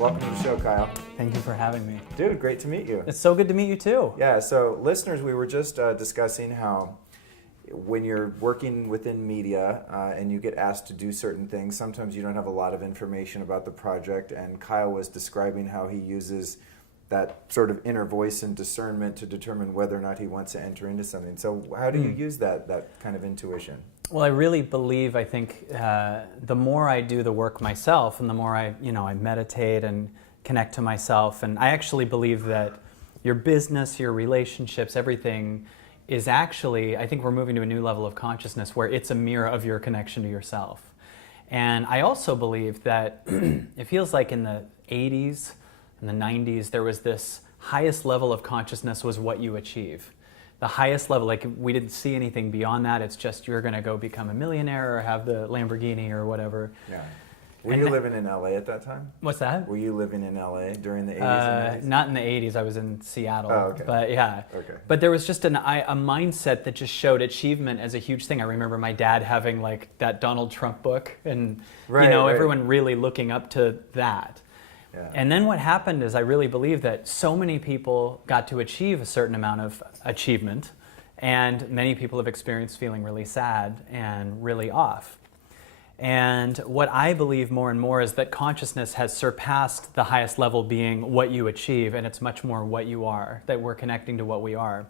Welcome to the show, Kyle. Thank you for having me. Dude, great to meet you. It's so good to meet you too. Yeah, so listeners, we were just discussing how when you're working within media and you get asked to do certain things, sometimes you don't have a lot of information about the project, and Kyle was describing how he uses that sort of inner voice and discernment to determine whether or not he wants to enter into something. So how do you use that kind of intuition? Well, I really believe, I think, the more I do the work myself and the more I meditate and connect to myself, and I actually believe that your business, your relationships, everything is actually, I think we're moving to a new level of consciousness where it's a mirror of your connection to yourself. And I also believe that it feels like in the 80s and the 90s, there was this highest level of consciousness was what you achieve. The highest level, like we didn't see anything beyond that. It's just you're going to go become a millionaire or have the Lamborghini or whatever. Yeah. Were you living in LA at that time? What's that? Were you living in LA during the 80s and 90s? Not in the 80s. I was in Seattle. Oh, okay. But yeah. Okay. But there was just a mindset that just showed achievement as a huge thing. I remember my dad having like that Donald Trump book and everyone really looking up to that. Yeah. And then what happened is I really believe that so many people got to achieve a certain amount of achievement, and many people have experienced feeling really sad and really off. And what I believe more and more is that consciousness has surpassed the highest level being what you achieve, and it's much more what you are, that we're connecting to what we are.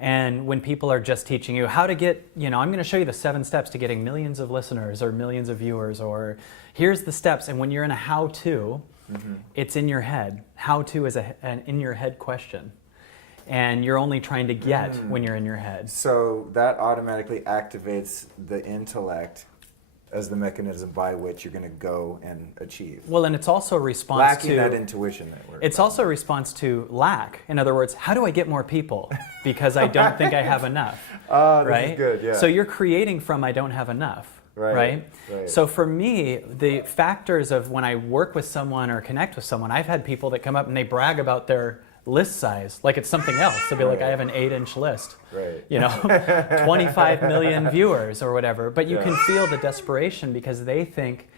And when people are just teaching you how to get, I'm going to show you the 7 steps to getting millions of listeners or millions of viewers, or here's the steps, and when you're in a how-to, it's in your head. How-to is an in-your-head question. And you're only trying to get when you're in your head. So that automatically activates the intellect as the mechanism by which you're going to go and achieve. Well, and it's also a response Lacking to... that intuition that we're... It's also a response to lack. In other words, how do I get more people? Because I don't think I have enough. Oh, right? This is good, yeah. So you're creating from I don't have enough. Right? So for me, the factors of when I work with someone or connect with someone, I've had people that come up and they brag about their list size like it's something else. They'll be like, I have an 8-inch list. Right. 25 million viewers or whatever. But you can feel the desperation because they think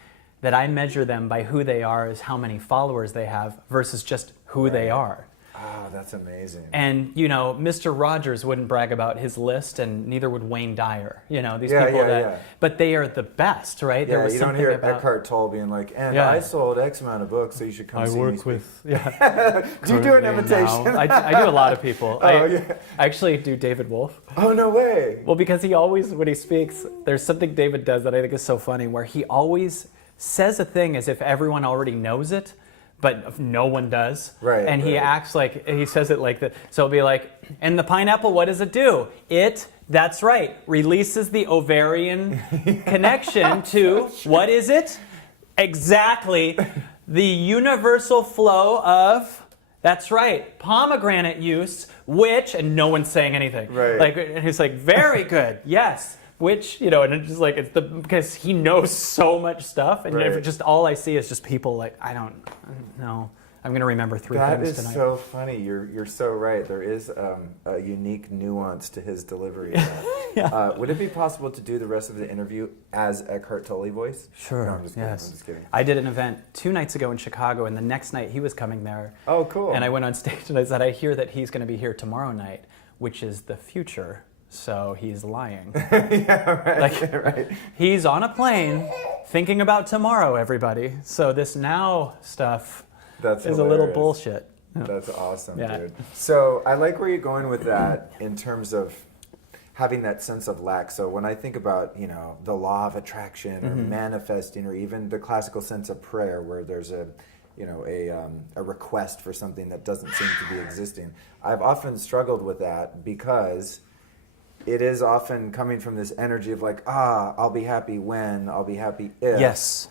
that I measure them by who they are as how many followers they have versus just who they are. Oh, that's amazing. And, Mr. Rogers wouldn't brag about his list, and neither would Wayne Dyer. These people but they are the best, right? Yeah, there was you don't hear Eckhart Tolle being like, I sold X amount of books, so you should come see me. I work with, Do you do an imitation? I do a lot of people. I actually do David Wolf. Oh, no way. Well, because he always, when he speaks, there's something David does that I think is so funny, where he always says a thing as if everyone already knows it, but no one does. Right. And he acts like, he says it like that. So it'll be like, and the pineapple, what does it do? That's right, releases the ovarian connection to, what is it? Exactly, the universal flow of, that's right, pomegranate use, which, and no one's saying anything. Right. And he's like, very good, yes. Which, and it's just like, because he knows so much stuff, and just all I see is just people like, I don't know. I'm going to remember 3 things tonight. That is so funny. You're so right. There is a unique nuance to his delivery. Would it be possible to do the rest of the interview as Eckhart Tolle voice? Sure. No, I'm just kidding. Yes. I'm just kidding. I did an event 2 nights ago in Chicago, and the next night he was coming there. Oh, cool. And I went on stage and I said, I hear that he's going to be here tomorrow night, which is the future. So he's lying. Right. He's on a plane thinking about tomorrow, everybody. So this now stuff is a little bullshit. That's awesome, Yeah. dude. So I like where you're going with that in terms of having that sense of lack. So when I think about, the law of attraction or manifesting, or even the classical sense of prayer where there's a request for something that doesn't seem to be existing, I've often struggled with that because it is often coming from this energy of like, I'll be happy when, I'll be happy if. Yes.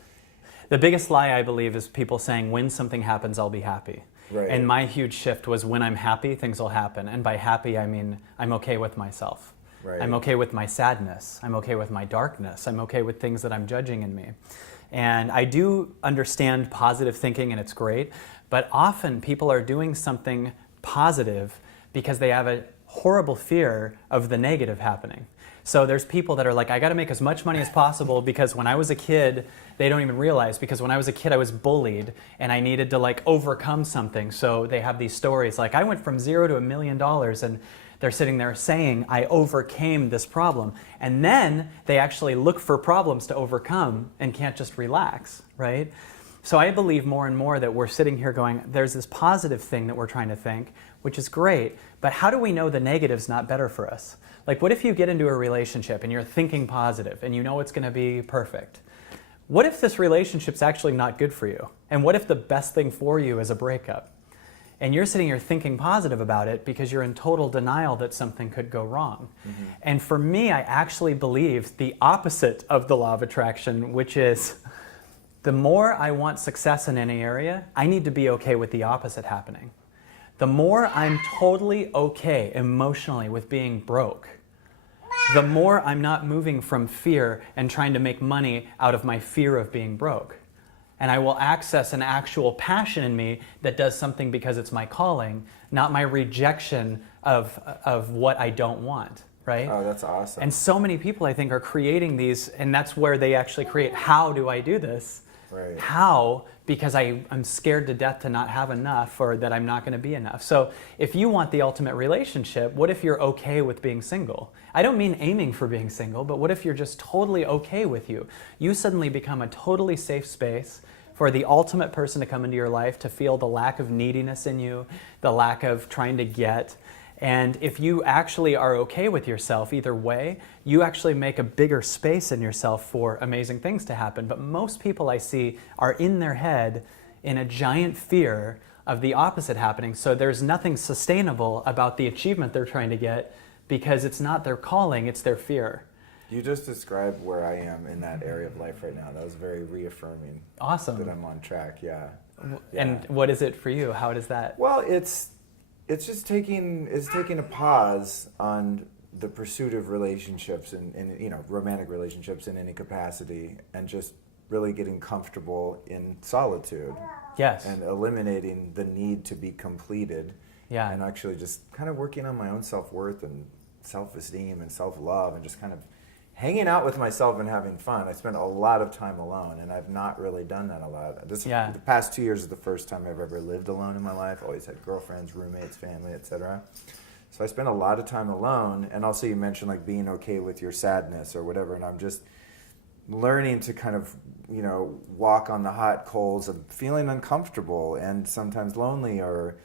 The biggest lie, I believe, is people saying, when something happens, I'll be happy. Right. And my huge shift was, when I'm happy, things will happen. And by happy, I mean, I'm okay with myself. Right. I'm okay with my sadness. I'm okay with my darkness. I'm okay with things that I'm judging in me. And I do understand positive thinking, and it's great. But often people are doing something positive because they have a horrible fear of the negative happening. So there's people that are like, I got to make as much money as possible because when I was a kid, they don't even realize, because when I was a kid, I was bullied and I needed to like overcome something. So they have these stories like, I went from $0 to $1 million, and they're sitting there saying, I overcame this problem. And then they actually look for problems to overcome and can't just relax, right? So I believe more and more that we're sitting here going, there's this positive thing that we're trying to think, which is great, but how do we know the negative's not better for us? Like, what if you get into a relationship and you're thinking positive and you know it's going to be perfect? What if this relationship's actually not good for you? And what if the best thing for you is a breakup? And you're sitting here thinking positive about it because you're in total denial that something could go wrong. Mm-hmm. And for me, I actually believe the opposite of the law of attraction, which is the more I want success in any area, I need to be okay with the opposite happening. The more I'm totally okay emotionally with being broke, the more I'm not moving from fear and trying to make money out of my fear of being broke. And I will access an actual passion in me that does something because it's my calling, not my rejection of what I don't want, right? Oh, that's awesome. And so many people, I think, are creating these, and that's where they actually create, how do I do this? Right. How? Because I'm scared to death to not have enough, or that I'm not going to be enough. So if you want the ultimate relationship, what if you're okay with being single? I don't mean aiming for being single, but what if you're just totally okay with you? You suddenly become a totally safe space for the ultimate person to come into your life, to feel the lack of neediness in you, the lack of trying to get. And if you actually are okay with yourself either way, you actually make a bigger space in yourself for amazing things to happen. But most people I see are in their head in a giant fear of the opposite happening. So there's nothing sustainable about the achievement they're trying to get, because it's not their calling, it's their fear. You just described where I am in that area of life right now. That was very reaffirming. Awesome. That I'm on track, yeah. And what is it for you? How does that? Well, it's just taking a pause on the pursuit of relationships and romantic relationships in any capacity, and just really getting comfortable in solitude. Yes. And eliminating the need to be completed. Yeah. And actually just kind of working on my own self-worth and self-esteem and self-love, and just kind of hanging out with myself and having fun. I spent a lot of time alone, and I've not really done that a lot. The past 2 years is the first time I've ever lived alone in my life. Always had girlfriends, roommates, family, etc. So I spent a lot of time alone. And also, you mentioned like being okay with your sadness or whatever, and I'm just learning to kind of walk on the hot coals of feeling uncomfortable and sometimes lonely, or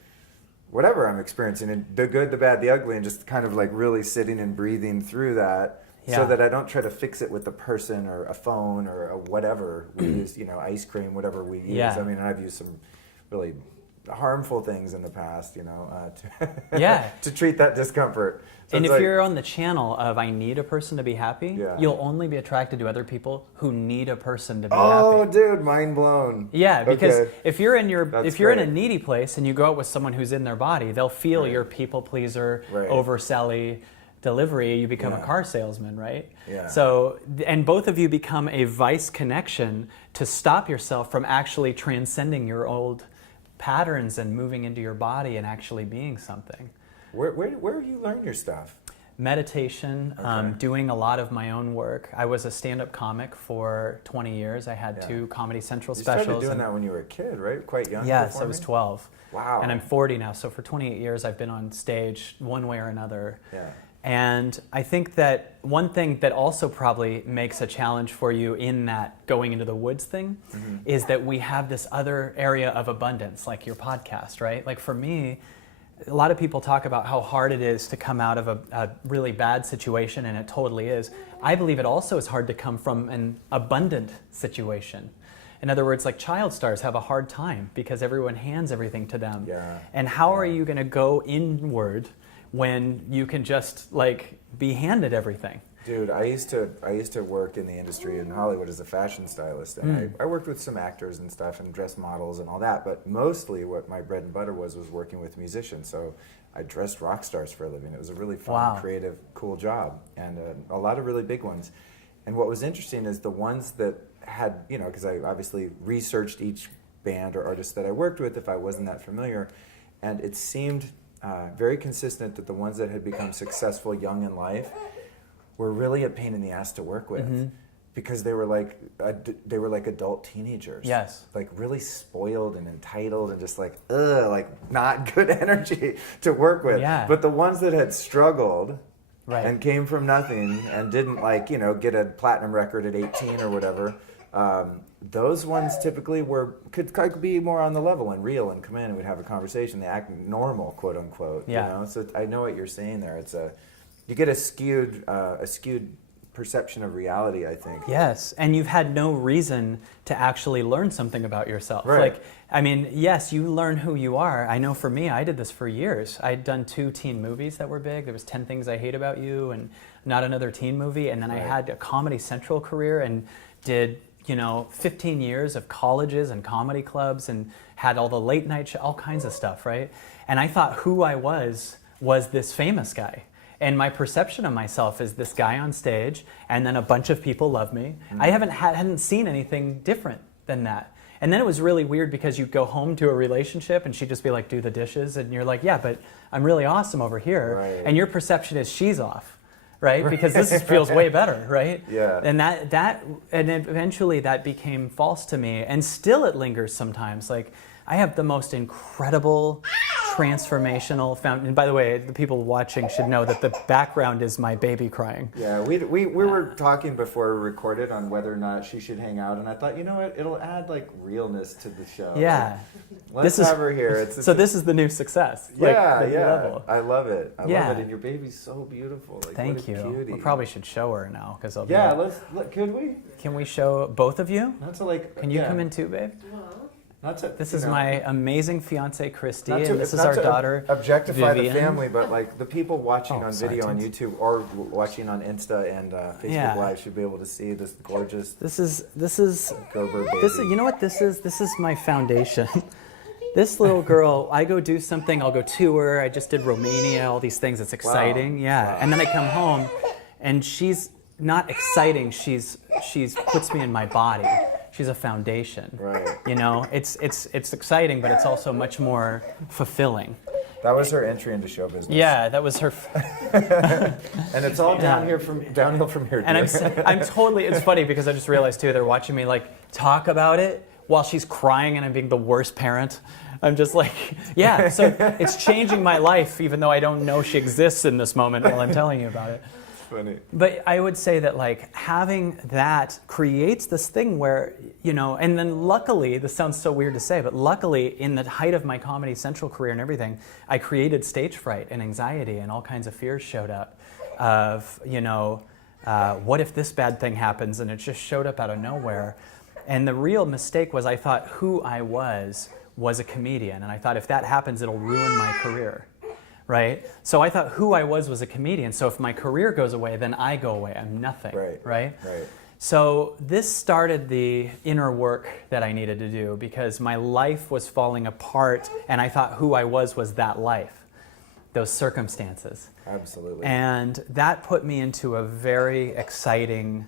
whatever I'm experiencing, and the good, the bad, the ugly, and just kind of like really sitting and breathing through that. So that I don't try to fix it with a person or a phone or a whatever we use, ice cream, whatever we use. Yeah. I mean, I've used some really harmful things in the past, to treat that discomfort. So and if you're on the channel of I need a person to be happy, you'll only be attracted to other people who need a person to be happy. Oh, dude, mind blown. Yeah, because Okay. if you're in great. a needy place and you go out with someone who's in their body, they'll feel your people pleaser, overselly delivery. You become a car salesman, right? Yeah. So, and both of you become a vice connection to stop yourself from actually transcending your old patterns and moving into your body and actually being something. Where do you learn your stuff? Meditation, doing a lot of my own work. I was a stand-up comic for 20 years. I had 2 Comedy Central specials. You started doing that when you were a kid, right? Quite young. Yes, performing? I was 12. Wow. And I'm 40 now, so for 28 years I've been on stage one way or another. Yeah. And I think that one thing that also probably makes a challenge for you in that going into the woods thing is that we have this other area of abundance, like your podcast, right? Like for me, a lot of people talk about how hard it is to come out of a really bad situation, and it totally is. I believe it also is hard to come from an abundant situation. In other words, like child stars have a hard time because everyone hands everything to them. Yeah. And how are you going to go inward when you can just like be handed everything? Dude, I used to work in the industry in Hollywood as a fashion stylist, and I worked with some actors and stuff and dress models and all that, but mostly what my bread and butter was working with musicians. So I dressed rock stars for a living. It was a really fun, creative, cool job, and a lot of really big ones. And what was interesting is the ones that had, because I obviously researched each band or artist that I worked with if I wasn't that familiar, and it seemed very consistent that the ones that had become successful young in life were really a pain in the ass to work with. Because they were like adult teenagers. Yes. Like really spoiled and entitled and just like not good energy to work with. Yeah. But the ones that had struggled Right. and came from nothing and didn't get a platinum record at 18 or whatever, those ones typically could be more on the level and real and come in and we'd have a conversation. They act normal, quote unquote. Yeah. So I know what you're saying there. You get a skewed perception of reality, I think. Yes, and you've had no reason to actually learn something about yourself. Right. Like, I mean, yes, you learn who you are. I know for me, I did this for years. I'd done 2 teen movies that were big. There was 10 Things I Hate About You and Not Another Teen Movie. And then I had a Comedy Central career and did, 15 years of colleges and comedy clubs and had all the late night all kinds of stuff, right? And I thought who I was this famous guy. And my perception of myself is this guy on stage, and then a bunch of people love me. I hadn't seen anything different than that. And then it was really weird because you go home to a relationship and she'd just be like, do the dishes. And you're like, yeah, but I'm really awesome over here. Right. And your perception is she's off, right? Because this feels way better, right? Yeah. And and eventually that became false to me. And still it lingers sometimes. Like, I have the most incredible transformational and by the way, the people watching should know that the background is my baby crying. Yeah, we were talking before we recorded on whether or not she should hang out, and I thought, you know what, it'll add like realness to the show. Yeah. Let's have her here. This is the new success. Yeah, like, yeah. I love it. I Yeah. love it, and your baby's so beautiful. Like, Thank what a you. cutie. We probably should show her now because I'll be Yeah, like, could we? Can we show both of you? Not to like. Can you come in too, babe? Not to, This is my amazing fiance, Christy, not to- and this is not our to daughter, objectify Vivian. the family, but like the people watching on sorry, video on Tins. YouTube or watching on Insta and Facebook Yeah. Live should be able to see this gorgeous This is Gerber baby. you know what this is? This is my foundation. This little girl, I go do something, I'll go tour. I just did Romania, all these things. It's exciting, yeah. Wow. And then I come home, and she's not exciting. She's puts me in my body. She's a foundation. Right. It's exciting, but it's also much more fulfilling. That was her entry into show business. Yeah, that was her. And it's all downhill from here. And dear. I'm totally. It's funny because I just realized too. They're watching me like talk about it while she's crying, and I'm being the worst parent. I'm just like, yeah. So it's changing my life, even though I don't know she exists in this moment while I'm telling you about it. Funny. But I would say that like having that creates this thing where, and then luckily, this sounds so weird to say, but luckily in the height of my Comedy Central career and everything, I created stage fright and anxiety and all kinds of fears showed up of, what if this bad thing happens, and it just showed up out of nowhere. And the real mistake was I thought who I was a comedian. And I thought if that happens, it'll ruin my career. Right? So I thought who I was a comedian. So if my career goes away, then I go away. I'm nothing. Right? Right. So this started the inner work that I needed to do because my life was falling apart and I thought who I was that life, those circumstances. Absolutely. And that put me into a very exciting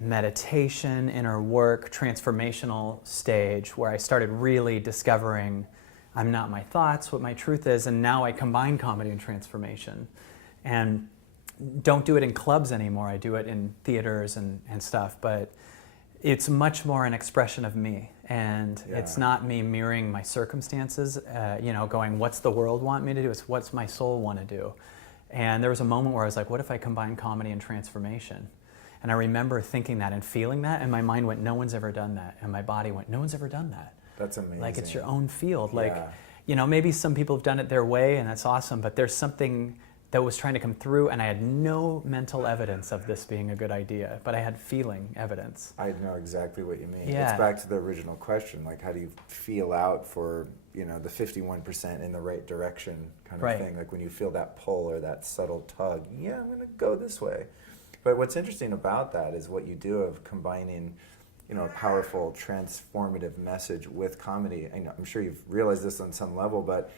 meditation, inner work, transformational stage where I started really discovering I'm not my thoughts, what my truth is, and now I combine comedy and transformation. And don't do it in clubs anymore, I do it in theaters and stuff, but it's much more an expression of me. And it's not me mirroring my circumstances, going, what's the world want me to do? It's what's my soul want to do. And there was a moment where I was like, what if I combine comedy and transformation? And I remember thinking that and feeling that, and my mind went, no one's ever done that. And my body went, no one's ever done that. That's amazing. Like it's your own field. Like, Yeah. Maybe some people have done it their way and that's awesome, but there's something that was trying to come through and I had no mental evidence of this being a good idea, but I had feeling evidence. I know exactly what you mean. Yeah. It's back to the original question, like how do you feel out for, the 51% in the right direction kind of thing, like when you feel that pull or that subtle tug, I'm going to go this way. But what's interesting about that is what you do of combining a powerful, transformative message with comedy. I'm sure you've realized this on some level, but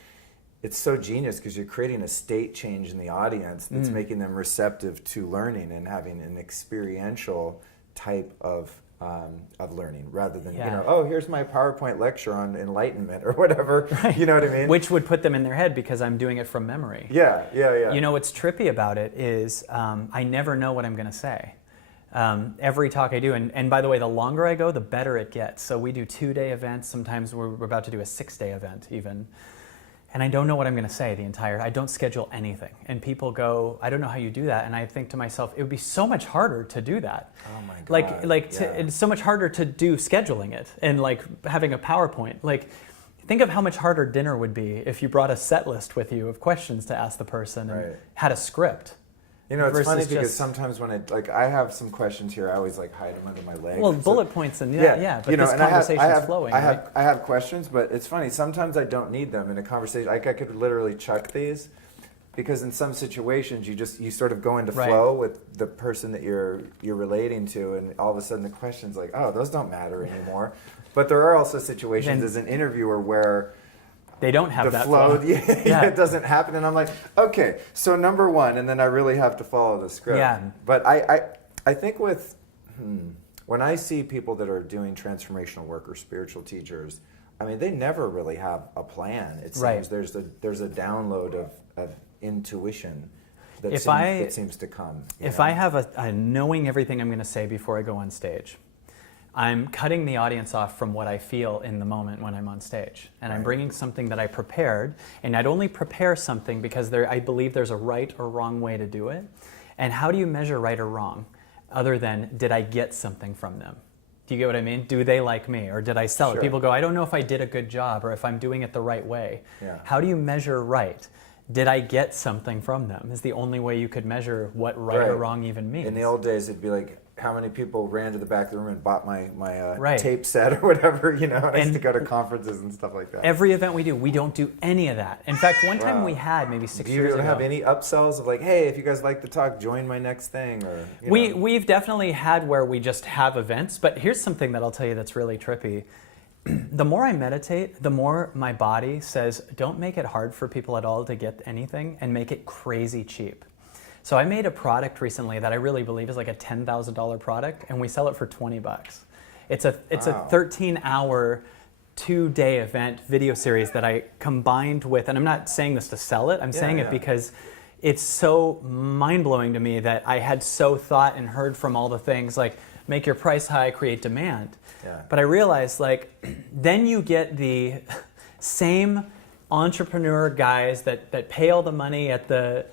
it's so genius because you're creating a state change in the audience that's making them receptive to learning and having an experiential type of of learning, rather than Yeah. oh, here's my PowerPoint lecture on enlightenment or whatever. Right. You know what I mean? Which would put them in their head because I'm doing it from memory. Yeah. You know what's trippy about it is I never know what I'm going to say. Every talk I do, and by the way, the longer I go, the better it gets. So we do 2-day events. Sometimes we're about to do a 6-day event even. And I don't know what I'm going to say I don't schedule anything. And people go, I don't know how you do that. And I think to myself, it would be so much harder to do that. Oh my God. It's so much harder to do scheduling it and like having a PowerPoint. Like, think of how much harder dinner would be if you brought a set list with you of questions to ask the person and had a script. It's funny because sometimes when I have some questions here, I always hide them under my leg. Well, bullet points and but this conversation's flowing. I have questions, but it's funny. Sometimes I don't need them in a conversation. I could literally chuck these, because in some situations you sort of go into flow with the person that you're relating to, and all of a sudden the question's like, oh, those don't matter anymore. But there are also situations as an interviewer where they don't have that flow. It doesn't happen, and I'm like, okay, so number one, and then I really have to follow the script. Yeah. But I think with when I see people that are doing transformational work or spiritual teachers, I mean, they never really have a plan. It seems there's a download of intuition that seems to come. If I have a knowing everything I'm going to say before I go on stage, I'm cutting the audience off from what I feel in the moment when I'm on stage. And I'm bringing something that I prepared. And I'd only prepare something because I believe there's a right or wrong way to do it. And how do you measure right or wrong other than, did I get something from them? Do you get what I mean? Do they like me, or did I sell it? People go, I don't know if I did a good job or if I'm doing it the right way. Yeah. How do you measure right? Did I get something from them? Is the only way you could measure what right or wrong even means. In the old days, it'd be like, how many people ran to the back of the room and bought my tape set or whatever, I used to go to conferences and stuff like that. Every event we don't do any of that. In fact, one time we had, maybe 6 years ago. Do you have any upsells of like, hey, if you guys like the talk, join my next thing? Or We've definitely had where we just have events, but here's something that I'll tell you that's really trippy. The more I meditate, the more my body says, don't make it hard for people at all to get anything, and make it crazy cheap. So I made a product recently that I really believe is like a $10,000 product, and we sell it for $20. It's a 13-hour, 2-day event video series that I combined with, and I'm not saying this to sell it, I'm saying it because it's so mind-blowing to me that I had so thought and heard from all the things like make your price high, create demand. Yeah. But I realized then you get the same entrepreneur guys that pay all the money at the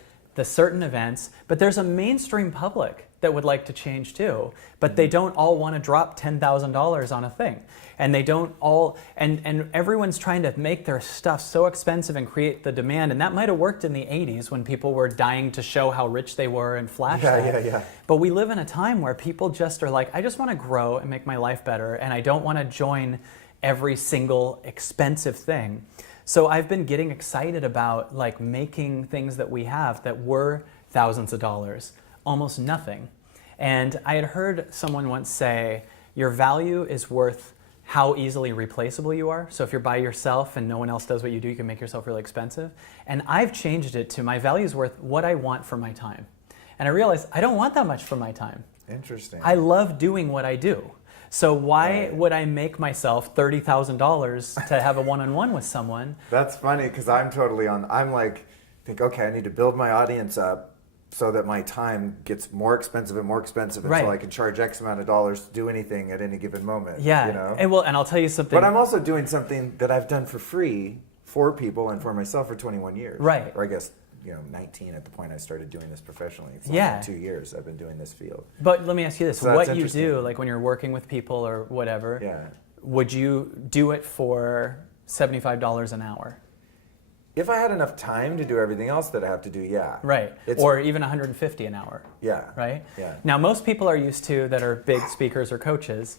certain events, but there's a mainstream public that would like to change too, but they don't all want to drop $10,000 on a thing. And they don't all, and everyone's trying to make their stuff so expensive and create the demand. And that might have worked in the 80s when people were dying to show how rich they were and flash that. Yeah. But we live in a time where people just are like, I just want to grow and make my life better, and I don't want to join every single expensive thing. So I've been getting excited about making things that we have that were thousands of dollars, almost nothing. And I had heard someone once say, your value is worth how easily replaceable you are. So if you're by yourself and no one else does what you do, you can make yourself really expensive. And I've changed it to my value is worth what I want for my time. And I realized I don't want that much for my time. Interesting. I love doing what I do. So why would I make myself $30,000 to have a one-on-one with someone? That's funny because I'm totally think, okay, I need to build my audience up so that my time gets more expensive until I can charge X amount of dollars to do anything at any given moment. Yeah, and I'll tell you something. But I'm also doing something that I've done for free for people and for myself for 21 years. Right. Or I guess 19 at the point I started doing this professionally. It's 2 years I've been doing this field. But let me ask you this. So what you do, when you're working with people or whatever, would you do it for $75 an hour? If I had enough time to do everything else that I have to do, yeah. Right. Or even $150 an hour. Yeah. Right? Yeah. Now, most people are used to, that are big speakers or coaches,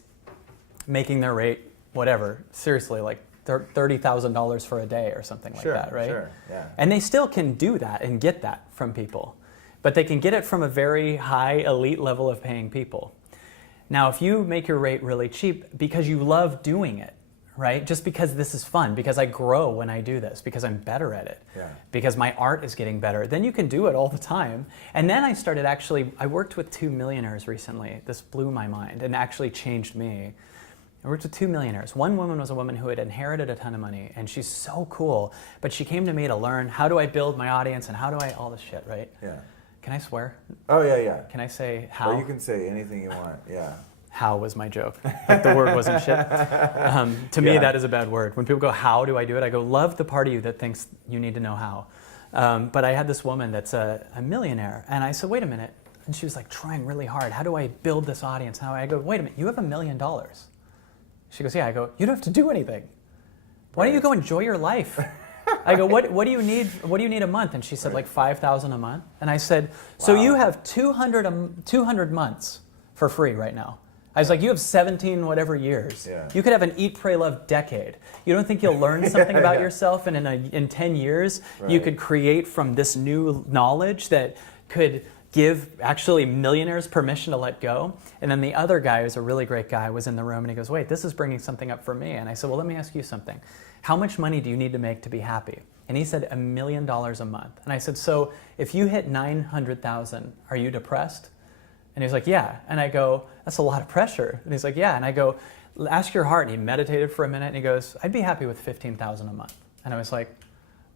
making their rate, whatever, seriously, $30,000 for a day or something like that, right? Sure, yeah. And they still can do that and get that from people. But they can get it from a very high elite level of paying people. Now, if you make your rate really cheap because you love doing it, right? Just because this is fun, because I grow when I do this, because I'm better at it, because my art is getting better. Then you can do it all the time. And then I started I worked with 2 millionaires recently. This blew my mind and actually changed me. I worked with 2 millionaires. One woman was a woman who had inherited a ton of money, and she's so cool, but she came to me to learn, how do I build my audience and how do I, all this shit, right? Yeah. Can I swear? Oh, yeah. Can I say how? Well, you can say anything you want, yeah. How was my joke. Like the word wasn't shit. To me, that is a bad word. When people go, how do I do it? I go, love the part of you that thinks you need to know how. But I had this woman that's a millionaire, and I said, wait a minute. And she was like trying really hard. How do I build this audience? I go, wait a minute, you have $1 million. She goes, yeah. I go, you don't have to do anything. Why don't you go enjoy your life? I go, what do you need? What do you need a month? And she said, like $5,000 a month. And I said, so you have 200 months for free right now. I was like, you have 17 whatever years. Yeah. You could have an Eat, Pray, Love decade. You don't think you'll learn something about yourself, and in 10 years you could create from this new knowledge that could give actually millionaires permission to let go? And then the other guy, who's a really great guy, was in the room, and he goes, wait, this is bringing something up for me. And I said, well, let me ask you something. How much money do you need to make to be happy? And he said, $1 million a month. And I said, so if you hit 900,000, are you depressed? And he's like, yeah. And I go, that's a lot of pressure. And he's like, yeah. And I go, ask your heart. And he meditated for a minute, and he goes, I'd be happy with 15,000 a month. And I was like,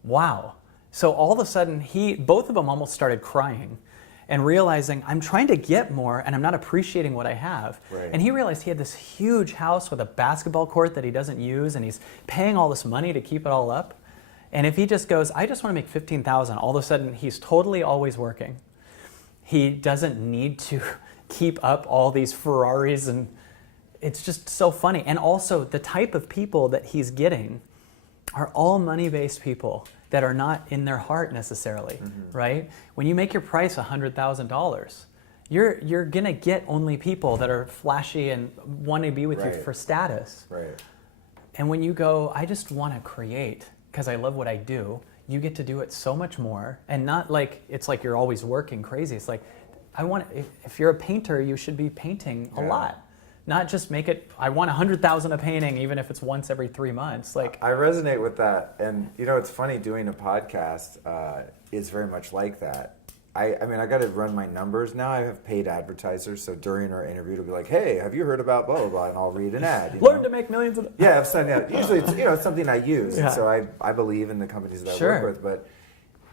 wow. So all of a sudden, both of them almost started crying and realizing, I'm trying to get more and I'm not appreciating what I have. Right. And he realized he had this huge house with a basketball court that he doesn't use, and he's paying all this money to keep it all up. And if he just goes, I just want to make 15,000, all of a sudden he's totally always working. He doesn't need to keep up all these Ferraris, and it's just so funny. And also the type of people that he's getting are all money-based people that are not in their heart necessarily, right? When you make your price $100,000, you're gonna get only people that are flashy and want to be with you for status. Right. And when you go, I just want to create because I love what I do, you get to do it so much more, and not like it's like you're always working crazy. It's like, if you're a painter, you should be painting a lot, not just make it. I want 100,000 a painting, even if it's once every 3 months. Like, I resonate with that, and it's funny, doing a podcast is very much like that. I mean, I got to run my numbers now. I have paid advertisers, so during our interview, it'll be like, "Hey, have you heard about blah blah blah?" And I'll read an ad. Learn to make millions of. Yeah, I'm signing up. Usually, it's something I use, and so I believe in the companies that I work with. But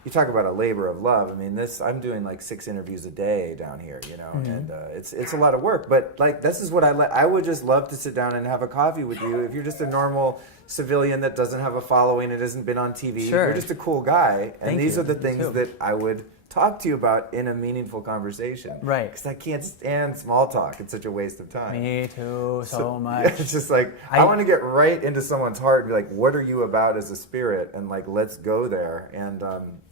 you talk about a labor of love. I mean, I'm doing like 6 interviews a day down here, and it's a lot of work. But like, this is what I would just love to sit down and have a coffee with you. If you're just a normal civilian that doesn't have a following, it hasn't been on TV, you're just a cool guy, and these are the things that I would talk to you about in a meaningful conversation. Right. Because I can't stand small talk. It's such a waste of time. Me too, so much. It's just like, I want to get right into someone's heart and be like, what are you about as a spirit? And like, let's go there. And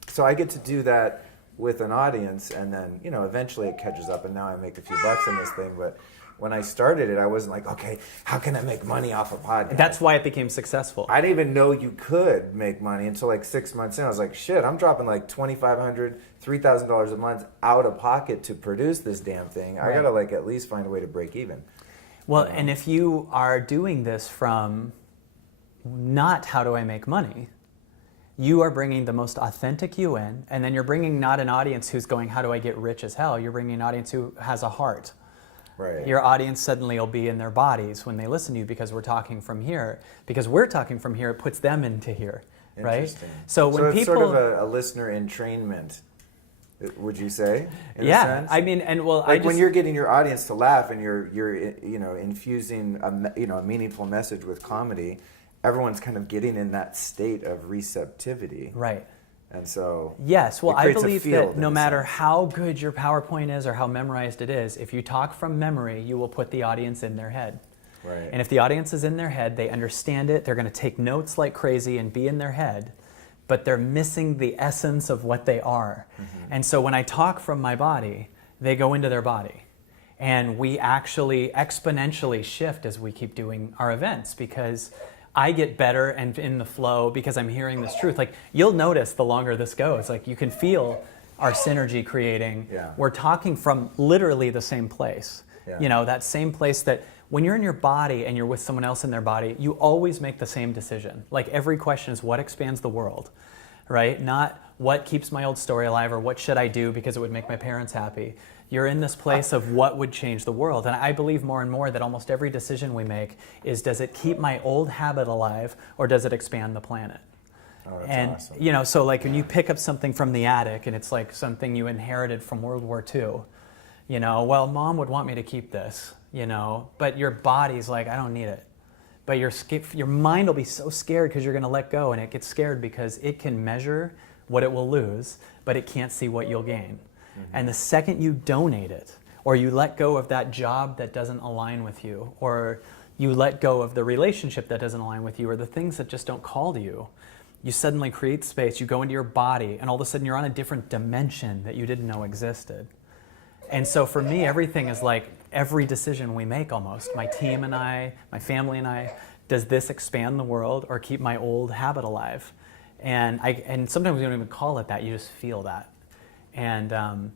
so I get to do that with an audience, and then, eventually it catches up, and now I make a few bucks on this thing. But when I started it, I wasn't like, okay, how can I make money off a podcast? That's why it became successful. I didn't even know you could make money until like 6 months in. I was like, shit, I'm dropping like $2,500, $3,000 a month out of pocket to produce this damn thing. I gotta like at least find a way to break even. Well, and if you are doing this from not how do I make money, you are bringing the most authentic you in, and then you're bringing not an audience who's going, how do I get rich as hell? You're bringing an audience who has a heart. Right. Your audience suddenly will be in their bodies when they listen to you, because we're talking from here. Because we're talking from here, it puts them into here, right? So when it's people, sort of a listener entrainment, would you say? In a sense? I mean, and well, like when you're getting your audience to laugh and you're infusing a meaningful message with comedy, everyone's kind of getting in that state of receptivity, right? And so, yes, well, I believe that no matter sense. how good your PowerPoint is or how memorized it is, if you talk from memory, you will put the audience in their head. Right. And if the audience is in their head, they understand it, they're going to take notes like crazy and be in their head, but they're missing the essence of what they are. And so when I talk from my body, they go into their body. And we actually exponentially shift as we keep doing our events, because I get better and in the flow because I'm hearing this truth. Like, you'll notice the longer this goes, like you can feel our synergy creating. Yeah. We're talking from literally the same place. Yeah. That same place that when you're in your body and you're with someone else in their body, you always make the same decision. Like every question is what expands the world, right? Not what keeps my old story alive or what should I do because it would make my parents happy. You're in this place of what would change the world. And I believe more and more that almost every decision we make is, does it keep my old habit alive or does it expand the planet? Oh, that's And, awesome. you know, so like when you pick up something from the attic and it's like something you inherited from World War II, you know, well, mom would want me to keep this, you know, but your body's like, I don't need it. But your mind will be so scared because you're going to let go, and it gets scared because it can measure what it will lose, but it can't see what you'll gain. And the second you donate it, or you let go of that job that doesn't align with you, or you let go of the relationship that doesn't align with you, or the things that just don't call to you, you suddenly create space, you go into your body, and all of a sudden you're on a different dimension that you didn't know existed. And so for me, everything is like every decision we make almost, my team and I, my family and I, does this expand the world or keep my old habit alive? And sometimes we don't even call it that, you just feel that. And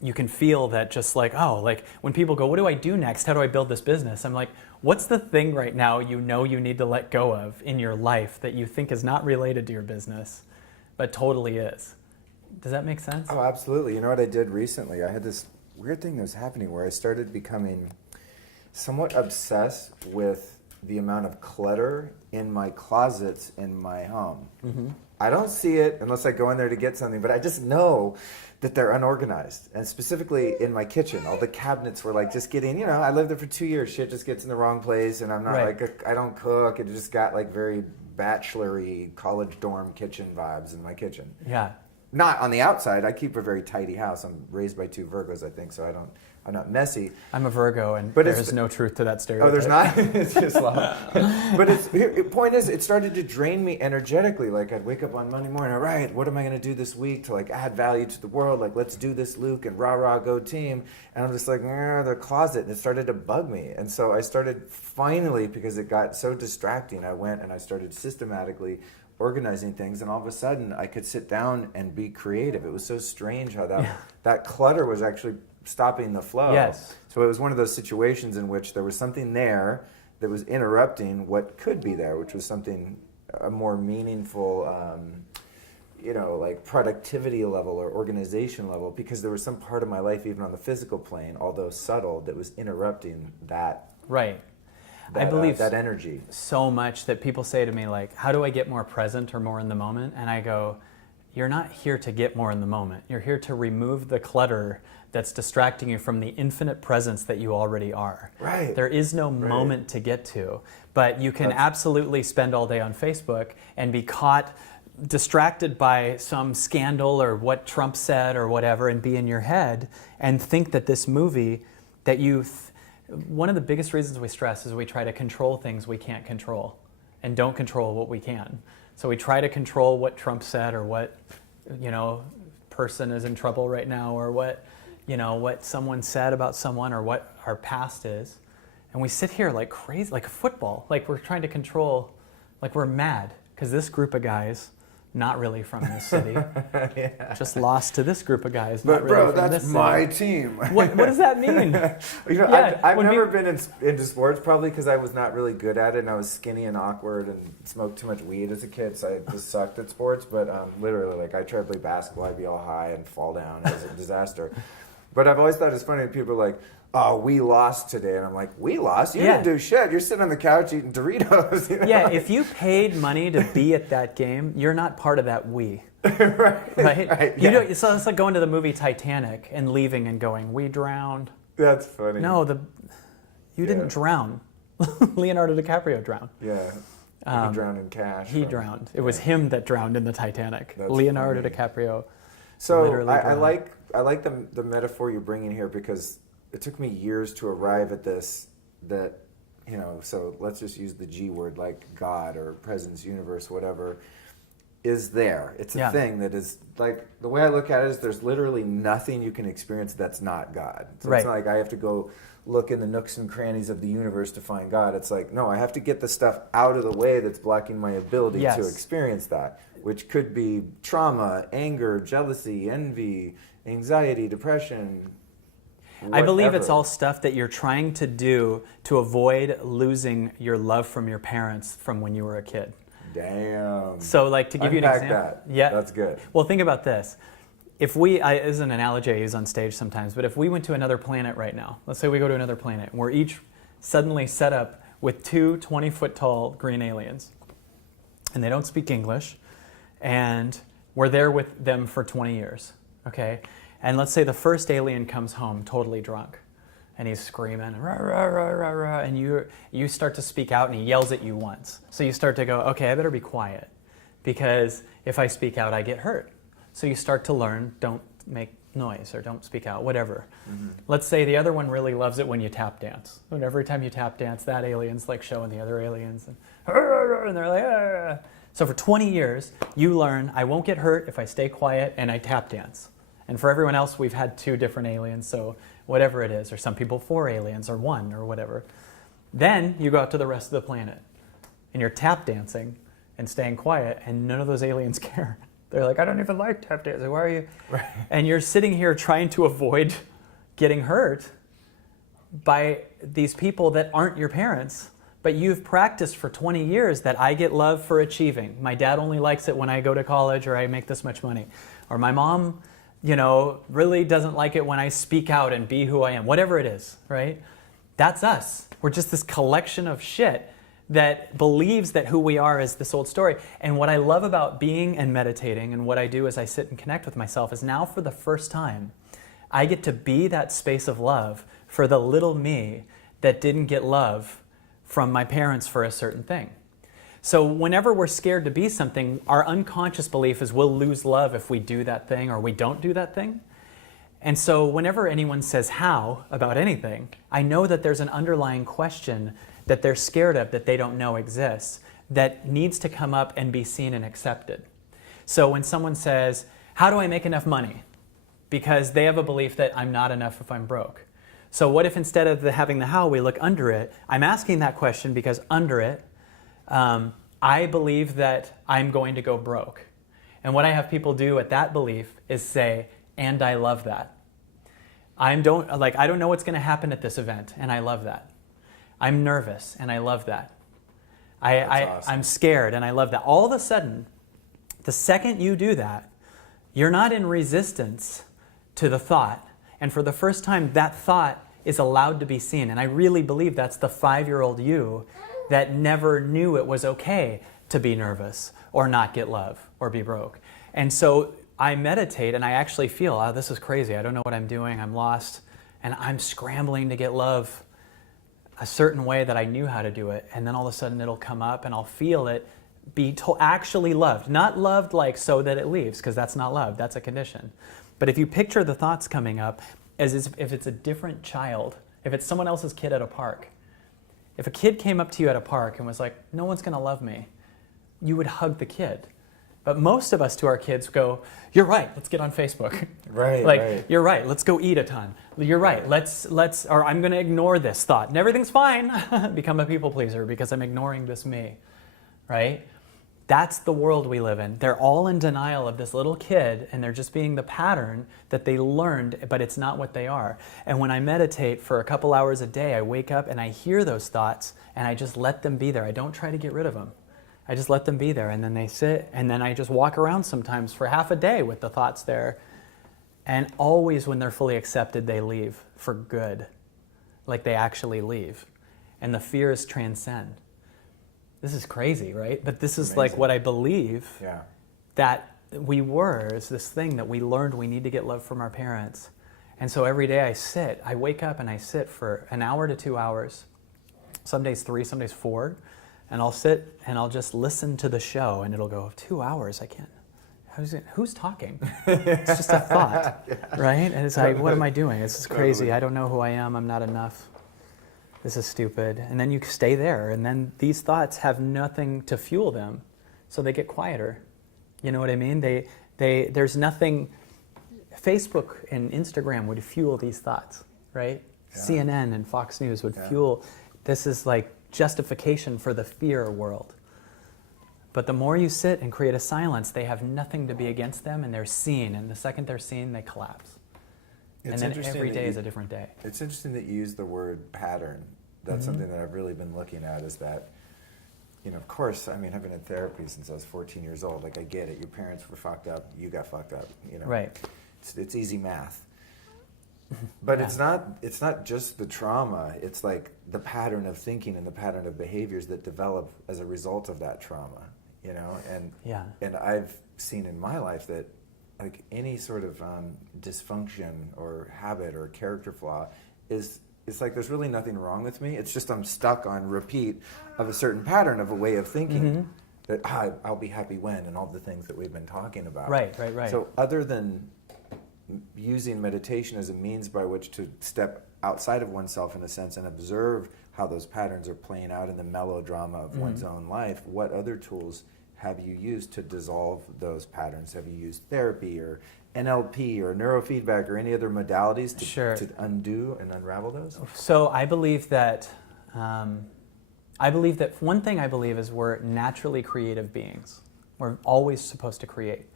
you can feel that just like, oh, like when people go, what do I do next? How do I build this business? I'm like, what's the thing right now you know you need to let go of in your life that you think is not related to your business, but totally is? Does that make sense? Oh, absolutely. You know what I did recently? I had this weird thing that was happening where I started becoming somewhat obsessed with the amount of clutter in my closets in my home. Mm-hmm. I don't see it unless I go in there to get something, but I just know that they're unorganized. And specifically in my kitchen, all the cabinets were like just getting, you know, I lived there for 2 years, shit just gets in the wrong place, and I'm not I don't cook. It just got like very bachelor-y college dorm kitchen vibes in my kitchen. Yeah. Not on the outside. I keep a very tidy house. I'm raised by 2 Virgos, I think, so I'm not messy. I'm a Virgo, and but there's no truth to that stereotype. Oh, there's not? It's just love. But the point is, it started to drain me energetically. Like, I'd wake up on Monday morning, all right, what am I going to do this week to, like, add value to the world? Like, let's do this, Luke, and rah, go team. And I'm just like, the closet. And it started to bug me. And so I started finally, because it got so distracting, I went and I started systematically organizing things, and all of a sudden I could sit down and be creative. It was so strange how that clutter was actually stopping the flow. Yes. So it was one of those situations in which there was something there that was interrupting what could be there, which was something, a more meaningful, like productivity level or organization level, because there was some part of my life, even on the physical plane, although subtle, that was interrupting that. Right. I believe that energy so much that people say to me, like, how do I get more present or more in the moment? And I go, you're not here to get more in the moment. You're here to remove the clutter that's distracting you from the infinite presence that you already are. Right. There is no moment to get to, but you can absolutely spend all day on Facebook and be caught distracted by some scandal or what Trump said or whatever, and be in your head and think that this movie that one of the biggest reasons we stress is we try to control things we can't control and don't control what we can. So we try to control what Trump said, or what, person is in trouble right now, or what someone said about someone, or what our past is. And we sit here like crazy, like football, like we're trying to control, like we're mad because this group of guys, not really from this city, just lost to this group of guys. But not bro, really from that's this my city. team. What does that mean? I've never been into sports, probably because I was not really good at it, and I was skinny and awkward and smoked too much weed as a kid, so I just sucked at sports. But literally, like, I tried to play basketball, I'd be all high and fall down. It was a disaster. But I've always thought it's funny that people are like, oh, we lost today. And I'm like, we lost? You didn't do shit. You're sitting on the couch eating Doritos. You know? Yeah, if you paid money to be at that game, you're not part of that we. Right. So it's like going to the movie Titanic and leaving and going, we drowned. That's funny. No, you didn't drown. Leonardo DiCaprio drowned. Yeah. He drowned in cash. He drowned. It was him that drowned in the Titanic. That's Leonardo funny. So I like the metaphor you're bringing here, because it took me years to arrive at this, that, so let's just use the G word, like God or presence, universe, whatever, is there. It's a thing that is, like, the way I look at it is there's literally nothing you can experience that's not God. So It's not like I have to go look in the nooks and crannies of the universe to find God. It's like, no, I have to get the stuff out of the way that's blocking my ability to experience that, which could be trauma, anger, jealousy, envy, anxiety, depression. I believe it's Whatever. all stuff that you're trying to do to avoid losing your love from your parents from when you were a kid. Damn. So, like, to give you an Unpack example. that. Yeah. That's good. Well, think about this. If this is an analogy I use on stage sometimes, but if we went to another planet right now, let's say we go to another planet, and we're each suddenly set up with two 20-foot tall green aliens, and they don't speak English, and we're there with them for 20 years, okay? And let's say the first alien comes home totally drunk, and he's screaming, rah, rah, rah, rah, rah, and you start to speak out, and he yells at you once. So you start to go, okay, I better be quiet, because if I speak out, I get hurt. So you start to learn, don't make noise or don't speak out, whatever. Mm-hmm. Let's say the other one really loves it when you tap dance. And every time you tap dance, that alien's like showing the other aliens, and they're like, ah. So for 20 years, you learn, I won't get hurt if I stay quiet and I tap dance. And for everyone else, we've had 2 different aliens, so whatever it is, or some people 4 aliens, or 1, or whatever. Then you go out to the rest of the planet, and you're tap dancing and staying quiet, and none of those aliens care. They're like, I don't even like tap dancing. Why are you? Right. And you're sitting here trying to avoid getting hurt by these people that aren't your parents, but you've practiced for 20 years that I get love for achieving. My dad only likes it when I go to college or I make this much money. Or my mom, really doesn't like it when I speak out and be who I am. Whatever it is, right? That's us. We're just this collection of shit that believes that who we are is this old story. And what I love about being and meditating and what I do as I sit and connect with myself is now for the first time, I get to be that space of love for the little me that didn't get love from my parents for a certain thing. So whenever we're scared to be something, our unconscious belief is we'll lose love if we do that thing or we don't do that thing. And so whenever anyone says how about anything, I know that there's an underlying question that they're scared of that they don't know exists that needs to come up and be seen and accepted. So when someone says, how do I make enough money? Because they have a belief that I'm not enough if I'm broke. So what if instead of having the how, we look under it? I'm asking that question because under it, I believe that I'm going to go broke. And what I have people do at that belief is say, and I love that. I don't know what's going to happen at this event, and I love that. I'm nervous, and I love that. Awesome. I'm scared, and I love that. All of a sudden, the second you do that, you're not in resistance to the thought. And for the first time, that thought is allowed to be seen. And I really believe that's the 5-year-old you that never knew it was okay to be nervous or not get love or be broke. And so I meditate, and I actually feel, oh, this is crazy. I don't know what I'm doing. I'm lost. And I'm scrambling to get love a certain way that I knew how to do it, and then all of a sudden it'll come up and I'll feel it be actually loved. Not loved like so that it leaves, because that's not love, that's a condition. But if you picture the thoughts coming up as if it's a different child, if it's someone else's kid at a park, if a kid came up to you at a park and was like, no one's going to love me, you would hug the kid. But most of us to our kids go, you're right, let's get on Facebook. Right, like, right. You're right, let's go eat a ton. You're right, let's, or I'm going to ignore this thought. And everything's fine. Become a people pleaser because I'm ignoring this me, right? That's the world we live in. They're all in denial of this little kid, and they're just being the pattern that they learned, but it's not what they are. And when I meditate for a couple hours a day, I wake up and I hear those thoughts, and I just let them be there. I don't try to get rid of them. I just let them be there, and then they sit, and then I just walk around sometimes for half a day with the thoughts there. And always when they're fully accepted, they leave for good. Like they actually leave. And the fears transcend. This is crazy, right? But this is like what I believe that we were, is this thing that we learned we need to get love from our parents. And so every day I wake up and I sit for an hour to 2 hours, some days 3, some days 4, and I'll sit and I'll just listen to the show, and it'll go, 2 hours, I can't. Who's talking? It's just a thought, right? And it's like, what am I doing? This is crazy. I don't know who I am. I'm not enough. This is stupid. And then you stay there, and then these thoughts have nothing to fuel them, so they get quieter. You know what I mean? There's nothing. Facebook and Instagram would fuel these thoughts, right? Yeah. CNN and Fox News would fuel. This is like justification for the fear world. But the more you sit and create a silence, they have nothing to be against them, and they're seen. And the second they're seen, they collapse. And then every day is a different day. It's interesting that you use the word pattern. That's something that I've really been looking at, is that, of course, I mean, I've been in therapy since I was 14 years old. Like, I get it. Your parents were fucked up. You got fucked up. Right. It's easy math. But Yeah. it's not just the trauma. It's like the pattern of thinking and the pattern of behaviors that develop as a result of that trauma, And Yeah. and I've seen in my life that, like, any sort of dysfunction or habit or character flaw it's like there's really nothing wrong with me. It's just I'm stuck on repeat of a certain pattern of a way of thinking that I'll be happy when, and all the things that we've been talking about. Right. So other than using meditation as a means by which to step outside of oneself, in a sense, and observe how those patterns are playing out in the melodrama of one's own life, what other tools have you used to dissolve those patterns? Have you used therapy or NLP or neurofeedback or any other modalities to undo and unravel those? So I believe that one thing I believe is we're naturally creative beings. We're always supposed to create.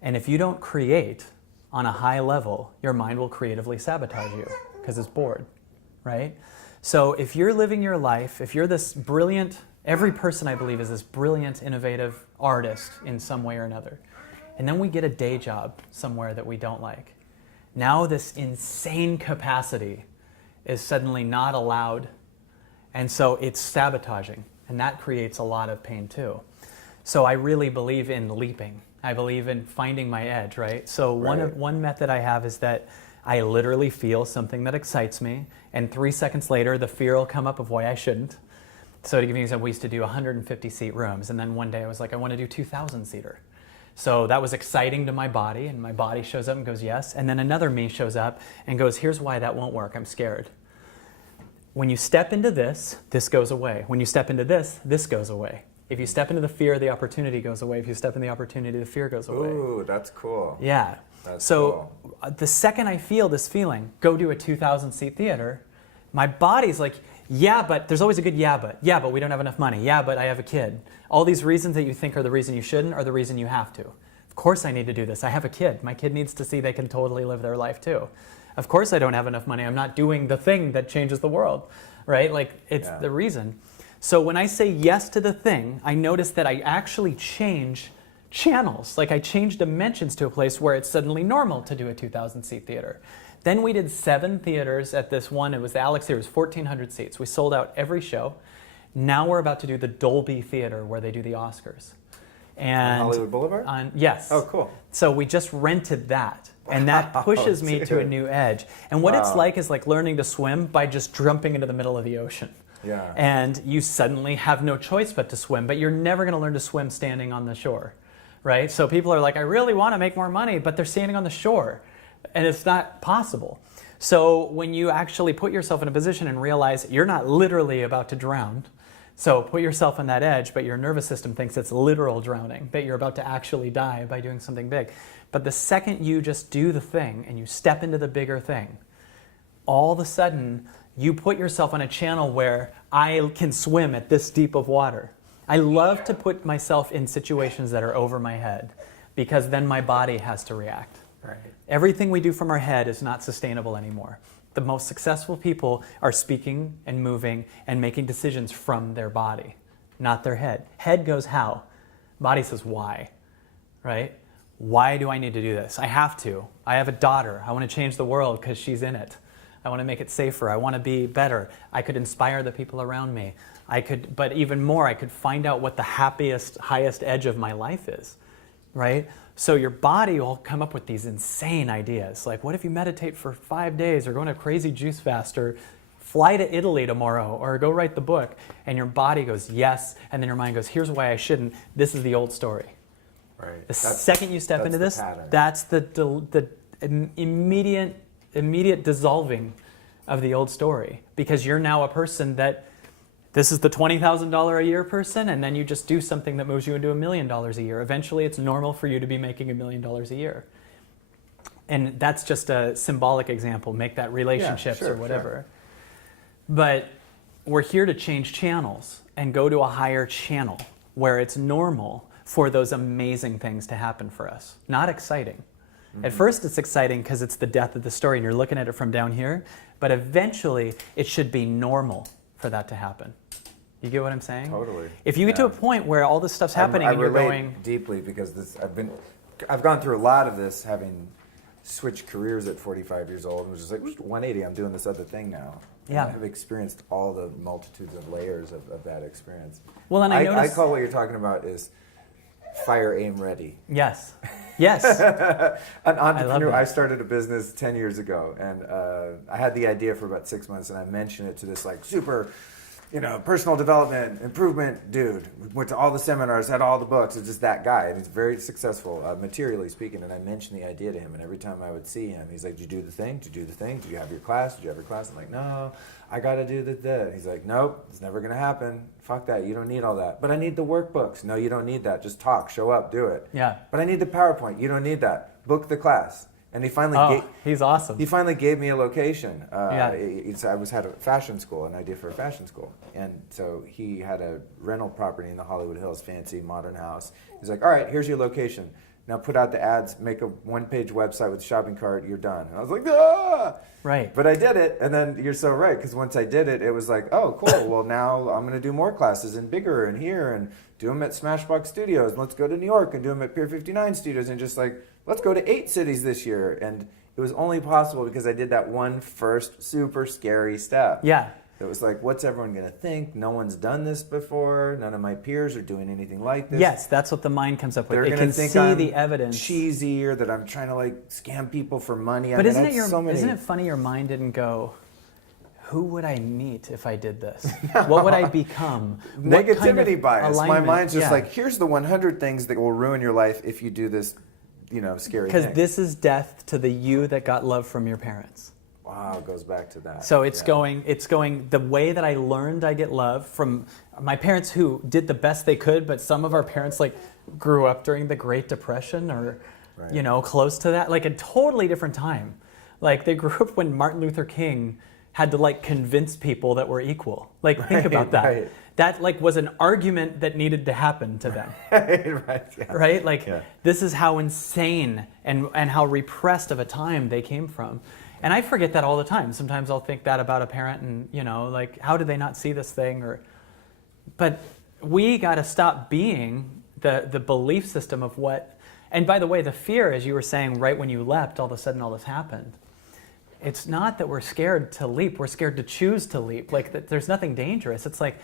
And if you don't create on a high level, your mind will creatively sabotage you because it's bored, right? So if you're living your life, if you're this brilliant, every person I believe is this brilliant, innovative artist in some way or another, and then we get a day job somewhere that we don't like. Now this insane capacity is suddenly not allowed, and so it's sabotaging, and that creates a lot of pain too. So I really believe in leaping. I believe in finding my edge, right? So one method I have is that I literally feel something that excites me, and 3 seconds later the fear will come up of why I shouldn't. So to give you an example, we used to do 150-seat rooms, and then one day I was like, I want to do 2,000-seater. So that was exciting to my body, and my body shows up and goes, yes. And then another me shows up and goes, here's why that won't work. I'm scared. When you step into this, this goes away. When you step into this, this goes away. If you step into the fear, the opportunity goes away. If you step in the opportunity, the fear goes away. Ooh, that's cool. Yeah. That's cool. So the second I feel this feeling, go do a 2,000-seat theater, my body's like, yeah, but there's always a good yeah, but we don't have enough money. Yeah, but I have a kid. All these reasons that you think are the reason you shouldn't are the reason you have to. Of course I need to do this. I have a kid. My kid needs to see they can totally live their life too. Of course I don't have enough money. I'm not doing the thing that changes the world, right? Like, it's the reason. So when I say yes to the thing, I notice that I actually change channels. Like, I change dimensions to a place where it's suddenly normal to do a 2,000-seat theater. Then we did 7 theaters at this one. It was the Alex Theater. It was 1,400 seats. We sold out every show. Now we're about to do the Dolby Theater where they do the Oscars. And on Hollywood Boulevard? Yes. Oh, cool. So we just rented that. And that pushes me to a new edge. And what it's like is like learning to swim by just jumping into the middle of the ocean. Yeah. And you suddenly have no choice but to swim, but you're never going to learn to swim standing on the shore, right? So people are like, I really want to make more money, but they're standing on the shore, and it's not possible. So when you actually put yourself in a position and realize you're not literally about to drown, so put yourself on that edge, but your nervous system thinks it's literal drowning, that you're about to actually die by doing something big. But the second you just do the thing and you step into the bigger thing, all of a sudden you put yourself on a channel where I can swim at this deep of water. I love to put myself in situations that are over my head because then my body has to react. Right. Everything we do from our head is not sustainable anymore. The most successful people are speaking and moving and making decisions from their body, not their head. Head goes how? Body says why, right? Why do I need to do this? I have to. I have a daughter. I want to change the world because she's in it. I want to make it safer. I want to be better. I could inspire the people around me. But even more, I could find out what the happiest, highest edge of my life is, right? So your body will come up with these insane ideas. Like, what if you meditate for 5 days, or go on a crazy juice fast, or fly to Italy tomorrow, or go write the book? And your body goes, yes. And then your mind goes, here's why I shouldn't. This is the old story. Right. The second you step into this, pattern. that's the immediate dissolving of the old story, because you're now a person that this is the $20,000 a year person, and then you just do something that moves you into $1 million a year. Eventually, it's normal for you to be making $1 million a year. And that's just a symbolic example. Make that relationships or whatever. Sure. But we're here to change channels and go to a higher channel where it's normal for those amazing things to happen for us. Not exciting. At first it's exciting because it's the death of the story and you're looking at it from down here, but eventually it should be normal for that to happen. You get what I'm saying? Totally. If you get to a point where all this stuff's happening and you're going deeply because I've gone through a lot of this, having switched careers at 45 years old, and was just like 180. I'm doing this other thing now. Yeah. And I've experienced all the multitudes of layers of that experience. Well, and I noticed, I call what you're talking about is fire, aim, ready. Yes. Yes. An entrepreneur. I I started a business 10 years ago, and I had the idea for about 6 months, and I mentioned it to this like super, personal development, improvement dude. Went to all the seminars, had all the books. It's just that guy, and he's very successful, materially speaking. And I mentioned the idea to him, and every time I would see him, he's like, "Did you do the thing? Did you do the thing? Did you have your class? Did you have your class?" I'm like, "No, I got to do the." He's like, "Nope, it's never gonna happen. Fuck that. You don't need all that." "But I need the workbooks." "No, you don't need that. Just talk, show up, do it." Yeah. "But I need the PowerPoint." "You don't need that. Book the class." And he finally he's awesome. He finally gave me a location. Yeah. I had a fashion school, an idea for a fashion school. And so he had a rental property in the Hollywood Hills, fancy, modern house. He's like, "All right, here's your location. Now put out the ads, make a one-page website with a shopping cart, you're done." And I was like, "Ah!" Right. But I did it, and then you're so right, because once I did it, it was like, "Oh, cool, well now I'm going to do more classes and bigger and here and do them at Smashbox Studios. Let's go to New York and do them at Pier 59 Studios," and just like, let's go to 8 cities this year. And it was only possible because I did that one first super scary step. Yeah. It was like, what's everyone going to think? No one's done this before. None of my peers are doing anything like this. Yes, that's what the mind comes up with. They're It going can to think see I'm the evidence. cheesy, or that I'm trying to like scam people for money. But isn't isn't it funny your mind didn't go, who would I meet if I did this? What would I become? What Negativity kind of bias. My alignment? mind's just Yeah. like, here's the 100 things that will ruin your life if you do this, scary Because thing. this is death to the you that got love from your parents. Wow, it goes back to that. So it's going the way that I learned I get love from my parents, who did the best they could, but some of our parents like grew up during the Great Depression or Right. close to that, like a totally different time. Like they grew up when Martin Luther King had to like convince people that we're equal. Like think about that. Right. That like was an argument that needed to happen to them. Right, yeah. Right? Like Yeah. this is how insane and how repressed of a time they came from. And I forget that all the time. Sometimes I'll think that about a parent and, like, how did they not see this thing? But we got to stop being the belief system of what, and by the way, the fear, as you were saying, right when you leapt, all of a sudden all this happened. It's not that we're scared to leap. We're scared to choose to leap. Like, there's nothing dangerous. It's like,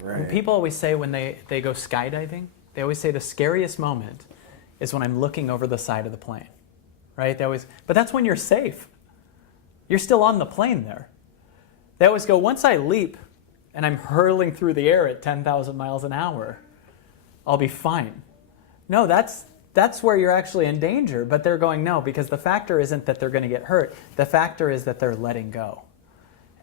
Right. people always say when they go skydiving, they always say the scariest moment is when I'm looking over the side of the plane, right? But that's when you're safe. You're still on the plane there. They always go, once I leap and I'm hurling through the air at 10,000 miles an hour, I'll be fine. No, that's where you're actually in danger. But they're going, no, because the factor isn't that they're going to get hurt. The factor is that they're letting go.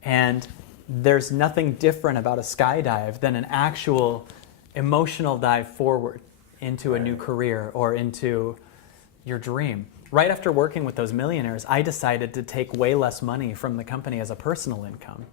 And there's nothing different about a skydive than an actual emotional dive forward into a new career or into your dream. Right after working with those millionaires, I decided to take way less money from the company as a personal income.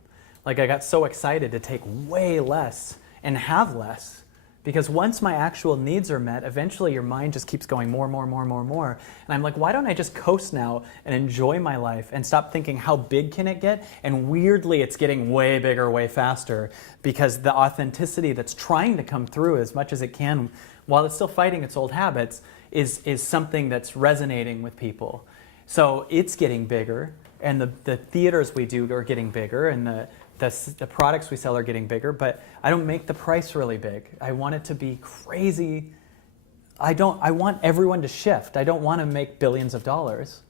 Like I got so excited to take way less and have less, because once my actual needs are met, eventually your mind just keeps going more. And I'm like, why don't I just coast now and enjoy my life and stop thinking how big can it get? And weirdly, it's getting way bigger, way faster, because the authenticity that's trying to come through as much as it can, while it's still fighting its old habits, is something that's resonating with people. So it's getting bigger, and the theaters we do are getting bigger, and the products we sell are getting bigger, but I don't make the price really big. I want it to be crazy. I want everyone to shift. I don't want to make billions of dollars.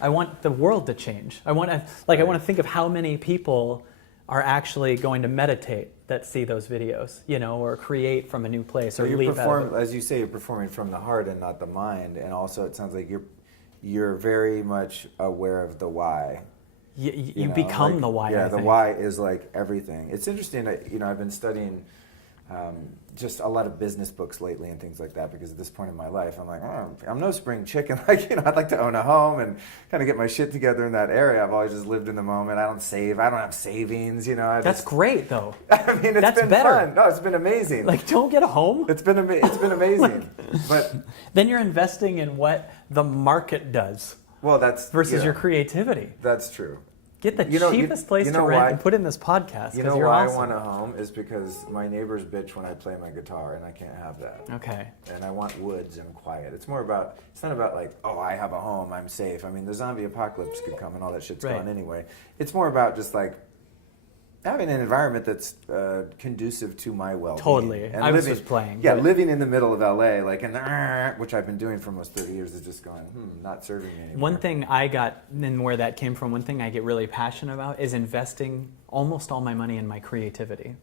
I want the world to change. I want to think of how many people are actually going to meditate that see those videos, or create from a new place, or leap out of it. As you say, you're performing from the heart and not the mind, and also it sounds like you're very much aware of the why. You become the why. Yeah, I the think. why is like everything. It's interesting. I've been studying just a lot of business books lately and things like that, because at this point in my life, I'm like, oh, I'm no spring chicken. Like, I'd like to own a home and kind of get my shit together in that area. I've always just lived in the moment. I don't save. I don't have savings. That's great, though. I mean, it's been better. fun. No, it's been amazing. Like, don't get a home. It's been amazing. But then you're investing in what the market does. Well, that's versus your creativity. That's true. Get the cheapest place to rent and put in this podcast. You know why I want a home is because my neighbors bitch when I play my guitar, and I can't have that. Okay. And I want woods and quiet. It's not about like, oh, I have a home, I'm safe. I mean, the zombie apocalypse could come and all that shit's gone anyway. It's more about just like having an environment that's conducive to my well-being. Totally. And I was just playing. Yeah, living in the middle of LA, like which I've been doing for almost 30 years, is just going, not serving me anymore. One thing I got, and where that came from, one thing I get really passionate about is investing almost all my money in my creativity.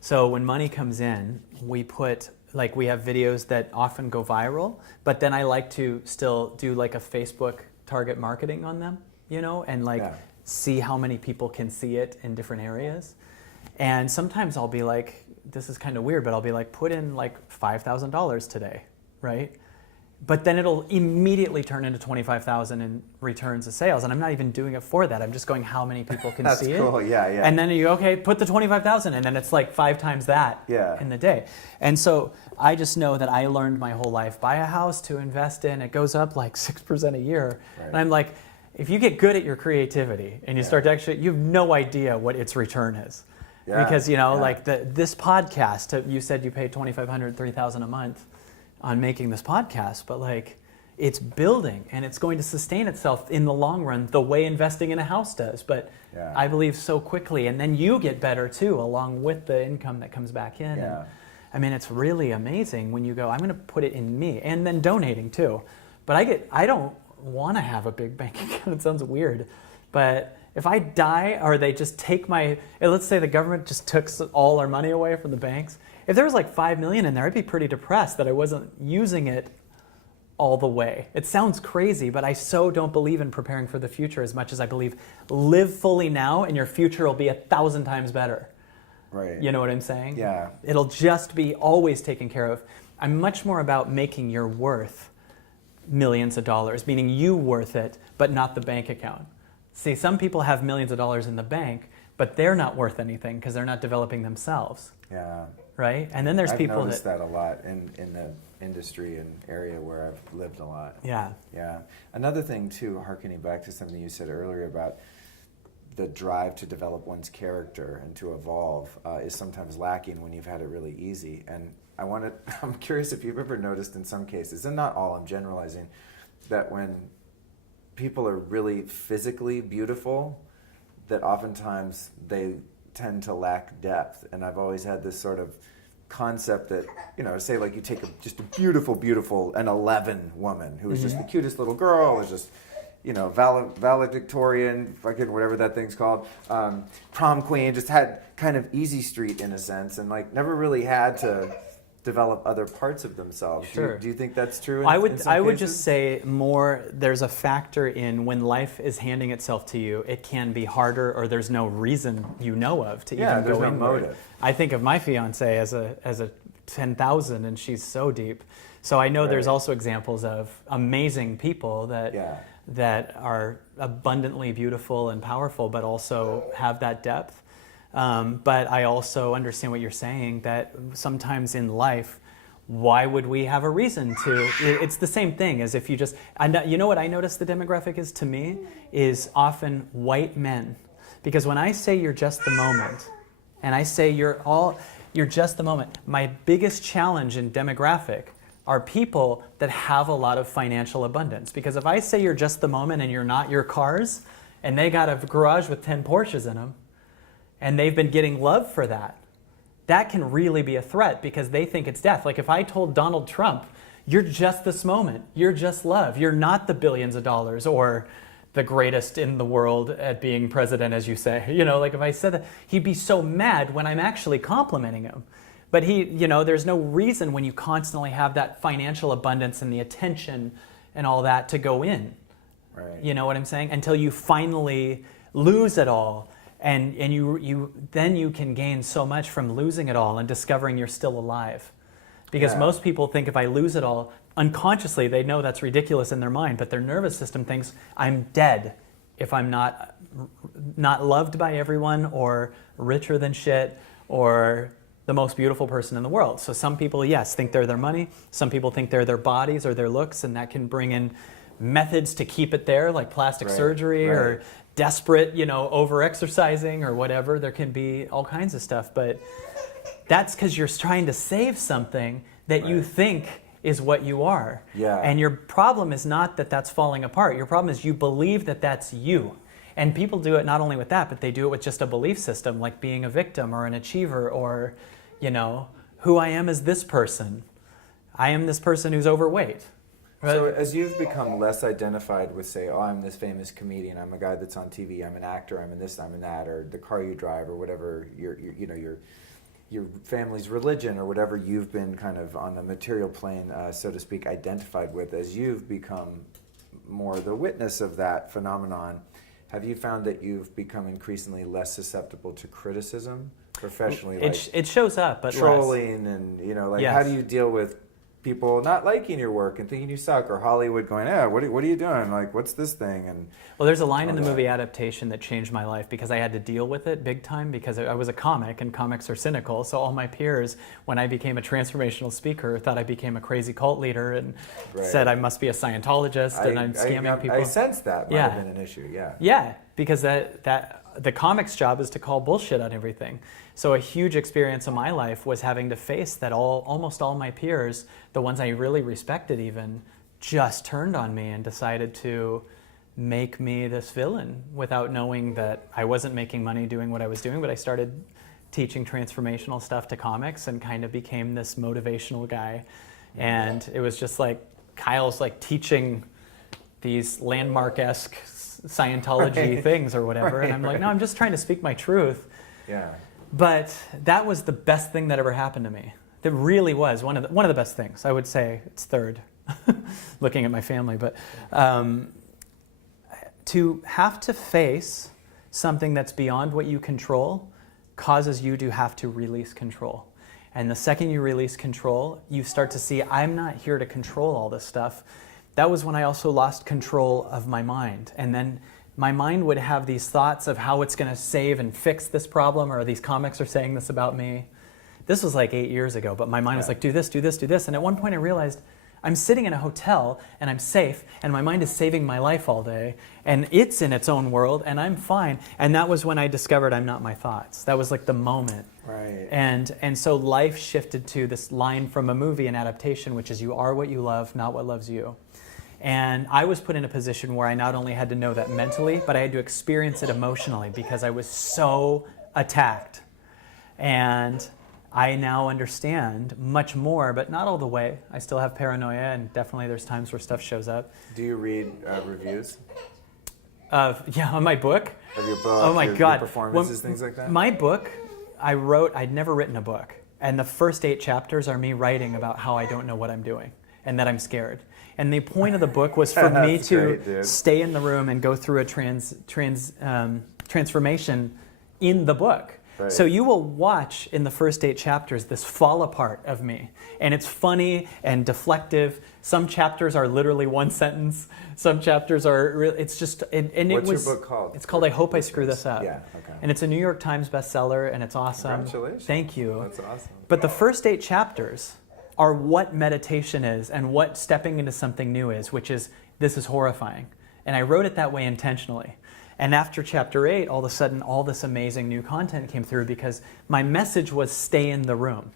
So when money comes in, we have videos that often go viral, but then I like to still do like a Facebook target marketing on them, and see how many people can see it in different areas. And sometimes I'll be like, this is kind of weird, but I'll be like, put in like $5,000 today, right? But then it'll immediately turn into $25,000 in returns of sales, and I'm not even doing it for that. I'm just going, how many people can see it? That's cool, yeah. And then put the $25,000, and then it's like 5 times that in the day. And so I just know that I learned my whole life, buy a house to invest in, it goes up like 6% a year. Right. And I'm like, if you get good at your creativity and you start to you have no idea what its return is. Yeah. Because, like this podcast, you said you paid $2,500, $3,000 a month on making this podcast, but like it's building and it's going to sustain itself in the long run the way investing in a house does. But I believe so quickly. And then you get better too, along with the income that comes back in. Yeah. And, I mean, it's really amazing when you go, I'm going to put it in me, and then donating too. But I don't want to have a big bank account. It sounds weird, but if I die or they just take let's say the government just took all our money away from the banks, if there was like $5 million in there, I'd be pretty depressed that I wasn't using it all the way. It sounds crazy, but I so don't believe in preparing for the future as much as I believe live fully now and your future will be 1,000 times better. Right. You know what I'm saying? Yeah. It'll just be always taken care of. I'm much more about making your worth millions of dollars, meaning you worth it, but not the bank account. See, some people have millions of dollars in the bank, but they're not worth anything because they're not developing themselves. Yeah. Right? And then there's people I've noticed that a lot in the industry and area where I've lived a lot. Yeah. Yeah. Another thing too, harkening back to something you said earlier about the drive to develop one's character and to evolve is sometimes lacking when you've had it really easy. And I'm curious if you've ever noticed in some cases, and not all, I'm generalizing, that when people are really physically beautiful, that oftentimes they tend to lack depth. And I've always had this sort of concept that, say like you take just a beautiful, an 11 woman who is just the cutest little girl, is just, valedictorian, fucking whatever that thing's called, prom queen, just had kind of easy street in a sense, and like never really had to develop other parts of themselves. Sure. Do you think that's true? I would just say more. There's a factor in when life is handing itself to you. It can be harder, or there's no reason to even go there's no in. Motive. I think of my fiance as a 10,000, and she's so deep. So I know there's also examples of amazing people that are abundantly beautiful and powerful, but also have that depth. But I also understand what you're saying, that sometimes in life, why would we have a reason to? It's the same thing as if you just, you know what I notice the demographic is to me, is often white men. Because when I say you're just the moment, and I say you're just the moment, my biggest challenge in demographic are people that have a lot of financial abundance. Because if I say you're just the moment and you're not your cars, and they got a garage with 10 Porsches in them, and they've been getting love for that, that can really be a threat because they think it's death. Like if I told Donald Trump, you're just this moment, you're just love, you're not the billions of dollars or the greatest in the world at being president, as you say. Like if I said that, he'd be so mad when I'm actually complimenting him. But there's no reason when you constantly have that financial abundance and the attention and all that to go in. Right. You know what I'm saying? Until you finally lose it all. And you can gain so much from losing it all and discovering you're still alive. Because most people think if I lose it all, unconsciously they know that's ridiculous in their mind, but their nervous system thinks I'm dead if I'm not loved by everyone or richer than shit or the most beautiful person in the world. So some people, yes, think they're their money. Some people think they're their bodies or their looks, and that can bring in methods to keep it there, like plastic surgery or desperate, over-exercising or whatever. There can be all kinds of stuff, but that's because you're trying to save something that you think is what you are. Yeah. And your problem is not that that's falling apart. Your problem is you believe that that's you. And people do it not only with that, but they do it with just a belief system, like being a victim or an achiever or, who I am is this person. I am this person who's overweight. So as you've become less identified with, say, I'm this famous comedian, I'm a guy that's on TV, I'm an actor, I'm in this, I'm in that, or the car you drive, or whatever your family's religion, or whatever you've been kind of on the material plane, so to speak, identified with, as you've become more the witness of that phenomenon, have you found that you've become increasingly less susceptible to criticism professionally? It shows up, but trolling less. And, how do you deal with people not liking your work and thinking you suck, or Hollywood going, what are you doing? Like, what's this thing? And well, there's a line in the movie Adaptation that changed my life because I had to deal with it big time because I was a comic and comics are cynical. So all my peers, when I became a transformational speaker, thought I became a crazy cult leader and said I must be a Scientologist and I'm scamming people. I sense that might have been an issue, Yeah, because that the comics job is to call bullshit on everything. So a huge experience of my life was having to face that almost all my peers, the ones I really respected even, just turned on me and decided to make me this villain without knowing that I wasn't making money doing what I was doing, but I started teaching transformational stuff to comics and kind of became this motivational guy. And it was just like Kyle's like teaching these landmark-esque Scientology things or whatever. And I'm like, no, I'm just trying to speak my truth. Yeah. But that was the best thing that ever happened to me. It really was one of the best things. I would say it's third, looking at my family. But to have to face something that's beyond what you control causes you to have to release control. And the second you release control, you start to see, I'm not here to control all this stuff. That was when I also lost control of my mind. And then my mind would have these thoughts of how it's going to save and fix this problem, or these comics are saying this about me. This was like 8 years ago, but my mind was like, do this, do this, do this. And at one point I realized I'm sitting in a hotel and I'm safe and my mind is saving my life all day and it's in its own world and I'm fine. And that was when I discovered I'm not my thoughts. That was like the moment. Right. And so life shifted to this line from a movie, an adaptation, which is you are what you love, not what loves you. And I was put in a position where I not only had to know that mentally, but I had to experience it emotionally because I was so attacked. And I now understand much more, but not all the way. I still have paranoia, and definitely there's times where stuff shows up. Do you read reviews? On my book? Of your book, oh my your God. performances, things like that? My book, I'd never written a book. And the first 8 chapters are me writing about how I don't know what I'm doing and that I'm scared. And the point of the book was for me to stay in the room and go through a transformation in the book. Right. So you will watch in the first 8 chapters this fall apart of me. And it's funny and deflective. Some chapters are literally one sentence. Some chapters are, it's just, What's your book called? It's called I Hope I Screw This Up. Yeah, okay. And it's a New York Times bestseller and it's awesome. Congratulations. Thank you. That's awesome. But the first 8 chapters are what meditation is and what stepping into something new is, which is, this is horrifying. And I wrote it that way intentionally. And after chapter 8, all of a sudden, all this amazing new content came through because my message was stay in the room.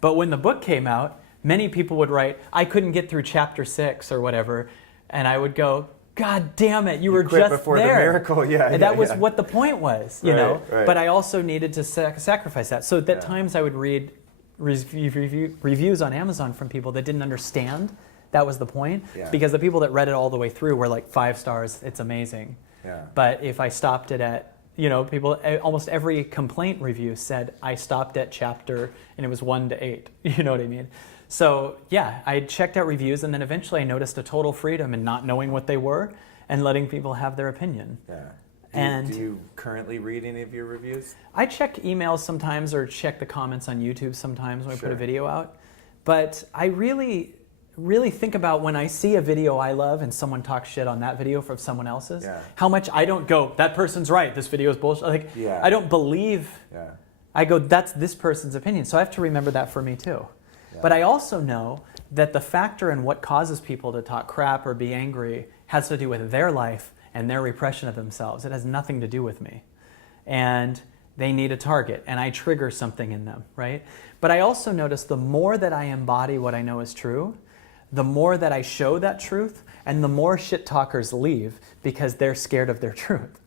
But when the book came out, many people would write, I couldn't get through chapter 6 or whatever. And I would go, God damn it, you were quit just before there. The miracle, And that was what the point was, you know. Right. But I also needed to sacrifice that. So at times I would read reviews on Amazon from people that didn't understand. That was the point. Yeah. Because the people that read it all the way through were like 5 stars, it's amazing. Yeah. But if I stopped it at, people, almost every complaint review said I stopped at chapter and it was 1 to 8. You know what I mean? So yeah, I checked out reviews and then eventually I noticed a total freedom in not knowing what they were and letting people have their opinion. Yeah. Do you currently read any of your reviews? I check emails sometimes or check the comments on YouTube sometimes when I put a video out. But I really think about when I see a video I love and someone talks shit on that video from someone else's, how much I don't go, that person's right, this video is bullshit. Like, I don't believe, I go, that's this person's opinion. So I have to remember that for me too. But I also know that the factor in what causes people to talk crap or be angry has to do with their life and their repression of themselves. It has nothing to do with me. And they need a target, and I trigger something in them, right? But I also notice the more that I embody what I know is true, the more that I show that truth, and the more shit talkers leave because they're scared of their truth.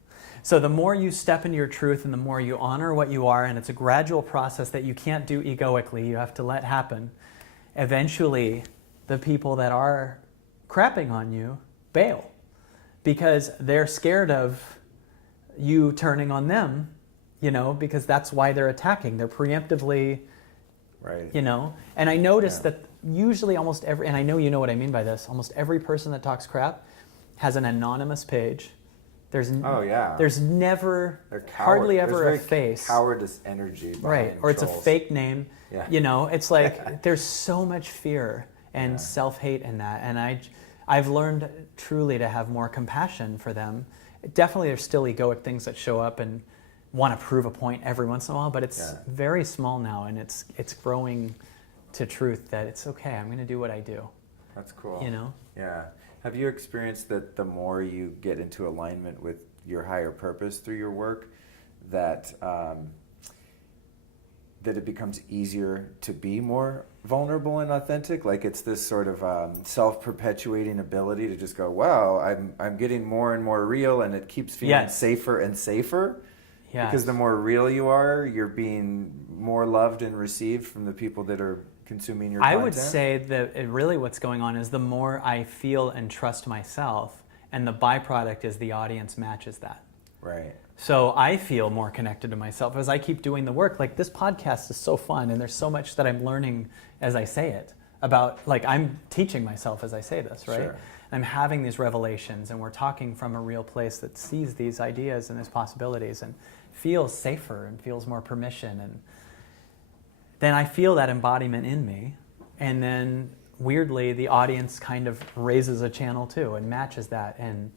So the more you step into your truth and the more you honor what you are, and it's a gradual process that you can't do egoically, you have to let happen, eventually the people that are crapping on you bail because they're scared of you turning on them, because that's why they're attacking. They're preemptively, and I noticed that usually almost every, and I know you know what I mean by this, almost every person that talks crap has an anonymous page. There's never, hardly ever a face. Cowardice energy behind right, or trolls. It's a fake name. It's like there's so much fear and self-hate in that, and I've learned truly to have more compassion for them. Definitely there's still egoic things that show up and want to prove a point every once in a while, but it's very small now, and it's growing to truth that it's okay, I'm going to do what I do. That's cool. Yeah. Have you experienced that the more you get into alignment with your higher purpose through your work, that that it becomes easier to be more vulnerable and authentic? Like it's this sort of self-perpetuating ability to just go, wow, I'm getting more and more real, and it keeps feeling safer and safer. Yes. Because the more real you are, you're being more loved and received from the people that are consuming your content? I would say that really what's going on is the more I feel and trust myself, and the byproduct is the audience matches that. Right. So I feel more connected to myself as I keep doing the work. Like this podcast is so fun, and there's so much that I'm learning as I say it about, like I'm teaching myself as I say this, right? Sure. I'm having these revelations, and we're talking from a real place that sees these ideas and these possibilities and feels safer and feels more permission, and then I feel that embodiment in me, and then weirdly the audience kind of raises a channel too and matches that, and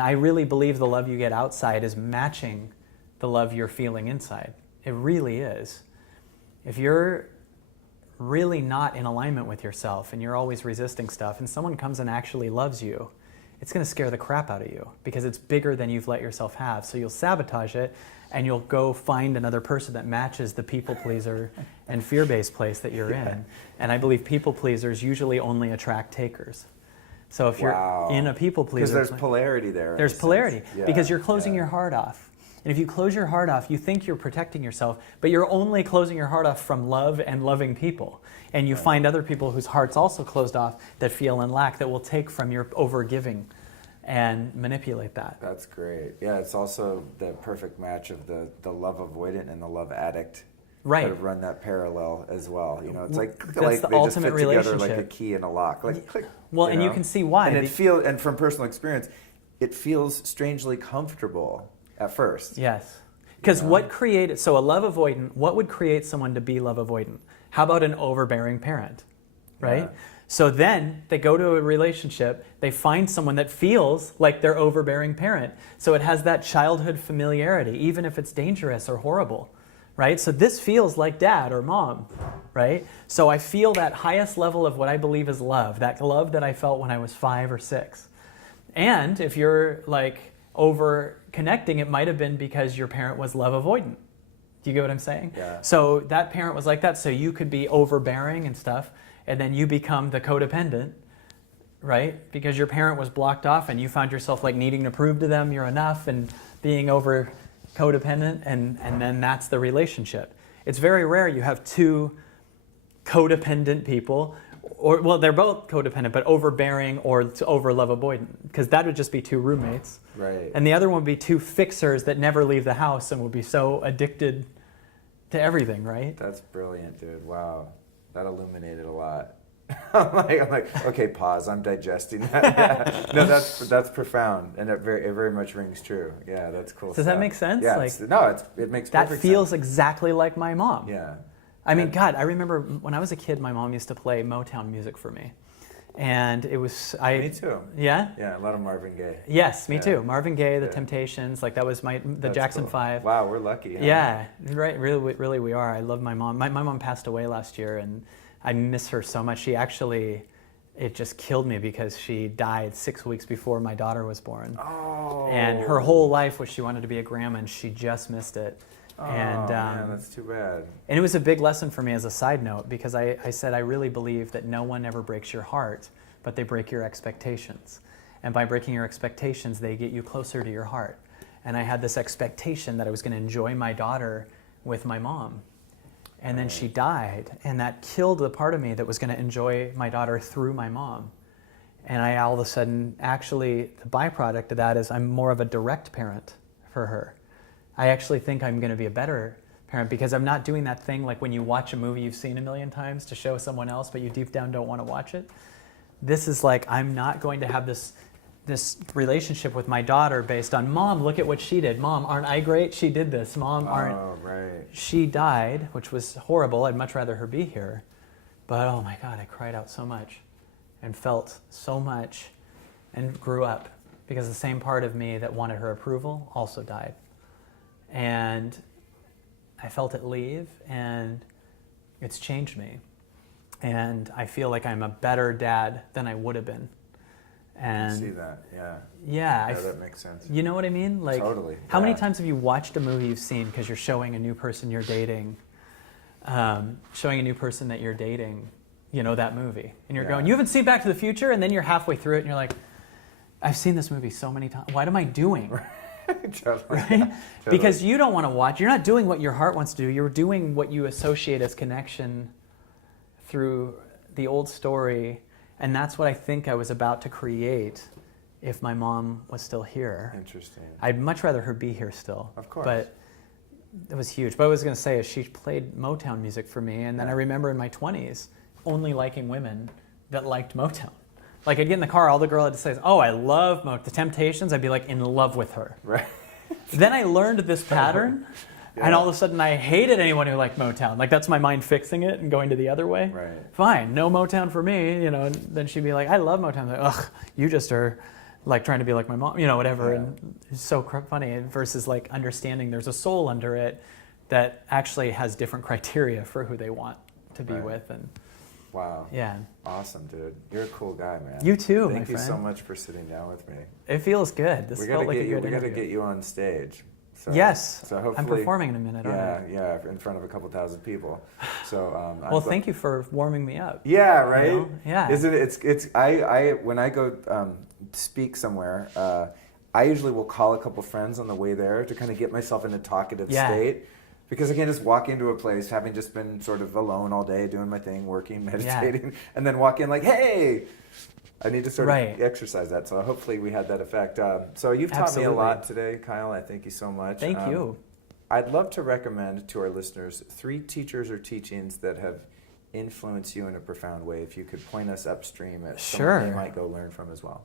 I really believe the love you get outside is matching the love you're feeling inside. It really is. If you're really not in alignment with yourself and you're always resisting stuff, and someone comes and actually loves you, it's going to scare the crap out of you because it's bigger than you've let yourself have. So you'll sabotage it, and you'll go find another person that matches the people pleaser and fear-based place that you're in. And I believe people pleasers usually only attract takers. So if you're in a people pleaser, because there's polarity there. There's polarity because you're closing your heart off. And if you close your heart off, you think you're protecting yourself, but you're only closing your heart off from love and loving people. And you find other people whose heart's also closed off that feel in lack, that will take from your over-giving and manipulate that. That's great. Yeah, it's also the perfect match of the love avoidant and the love addict. Right. Kind of run that parallel as well. It's like that's they the just ultimate fit together relationship. like a key and a lock. Like, well, and you can see why. And from personal experience, it feels strangely comfortable at first. Yes. Because what created, so a love avoidant, what would create someone to be love avoidant? How about an overbearing parent, right? Yeah. So then they go to a relationship, they find someone that feels like their overbearing parent. So it has that childhood familiarity, even if it's dangerous or horrible, right? So this feels like dad or mom, right? So I feel that highest level of what I believe is love, that love that I felt when I was 5 or 6. And if you're like over connecting, it might have been because your parent was love avoidant. Do you get what I'm saying? Yeah. So that parent was like that, so you could be overbearing and stuff, and then you become the codependent, right? Because your parent was blocked off and you found yourself like needing to prove to them you're enough and being over codependent, and then that's the relationship. It's very rare you have two codependent people, or well, they're both codependent, but overbearing or over love avoidant, because that would just be two roommates. Right. And the other one would be two fixers that never leave the house and would be so addicted to everything, right? That's brilliant, dude. Wow. That illuminated a lot. I'm like, okay, pause. I'm digesting that. Yeah. No, that's profound, and it very much rings true. Yeah, that's cool. Does that make sense? Yeah, Like, it makes that perfect feels sense. exactly like my mom. Yeah. I mean, God, I remember when I was a kid, my mom used to play Motown music for me, and it was Me too. Yeah. Yeah, a lot of Marvin Gaye. Yes, me Yeah. too. Marvin Gaye, The Yeah. Temptations, like that was the That's Jackson cool. 5. Wow, we're lucky. Huh? Yeah, right. Really, we are. I love my mom. My mom passed away last year, and I miss her so much. She actually, it just killed me because she died 6 weeks before my daughter was born. Oh. And her whole life was she wanted to be a grandma, and she just missed it. Oh, and man, that's too bad. and it was a big lesson for me as a side note, because I said I really believe that no one ever breaks your heart, but they break your expectations. And by breaking your expectations, they get you closer to your heart. And I had this expectation that I was going to enjoy my daughter with my mom. And then she died, and that killed the part of me that was going to enjoy my daughter through my mom. And I all of a sudden, actually, the byproduct of that is I'm more of a direct parent for her. I actually think I'm going to be a better parent because I'm not doing that thing like when you watch a movie you've seen a million times to show someone else, but you deep down don't want to watch it. This is like, I'm not going to have this relationship with my daughter based on, Mom, look at what she did. Mom, aren't I great? She did this. Mom, aren't... Oh, right. She died, which was horrible. I'd much rather her be here. But oh my God, I cried out so much and felt so much and grew up because the same part of me that wanted her approval also died. And I felt it leave, and it's changed me. And I feel like I'm a better dad than I would have been. And I see that, yeah. Yeah, that makes sense. You know what I mean? Like, Totally. How many yeah. times have you watched a movie you've seen because you're showing a new person you're dating, showing a new person that you're dating, you know, that movie, and you're going, you haven't seen Back to the Future, and then you're halfway through it, and you're like, I've seen this movie so many times. What am I doing? Totally. Right? Yeah, totally. Because you don't want to watch. You're not doing what your heart wants to do. You're doing what you associate as connection through the old story. And that's what I think I was about to create if my mom was still here. Interesting. I'd much rather her be here still. Of course. But it was huge. But what I was going to say is she played Motown music for me. And then I remember in my 20s only liking women that liked Motown. Like, I'd get in the car, all the girl had to say is, oh, I love The Temptations. I'd be like in love with her. Right. Then I learned this pattern, and all of a sudden I hated anyone who liked Motown. Like, that's my mind fixing it and going to the other way. Right. Fine, no Motown for me, you know. And then she'd be like, I love Motown. I'm like, ugh, you just are like trying to be like my mom, you know, whatever. Yeah. And it's so funny versus like understanding there's a soul under it that actually has different criteria for who they want to be with. And wow. yeah. Awesome, dude. You're a cool guy, man. You too, Thank you my so friend. much for sitting down with me. It feels good. This felt like a good We got to interview. get you on stage. So, Yes. So hopefully, I'm performing in a minute, aren't I? Yeah, in front of a couple thousand people. So Well, thank you for warming me up. Yeah, right. You know? Yeah. Isn't it? It's I when I go speak somewhere, I usually will call a couple friends on the way there to kind of get myself in a talkative state. Because I can't just walk into a place having just been sort of alone all day doing my thing, working, meditating, and then walk in like, hey, I need to sort of exercise that. So hopefully we had that effect. So you've taught me a lot today, Kyle. I thank you so much. Thank you. I'd love to recommend to our listeners 3 teachers or teachings that have influenced you in a profound way. If you could point us upstream at someone they might go learn from as well.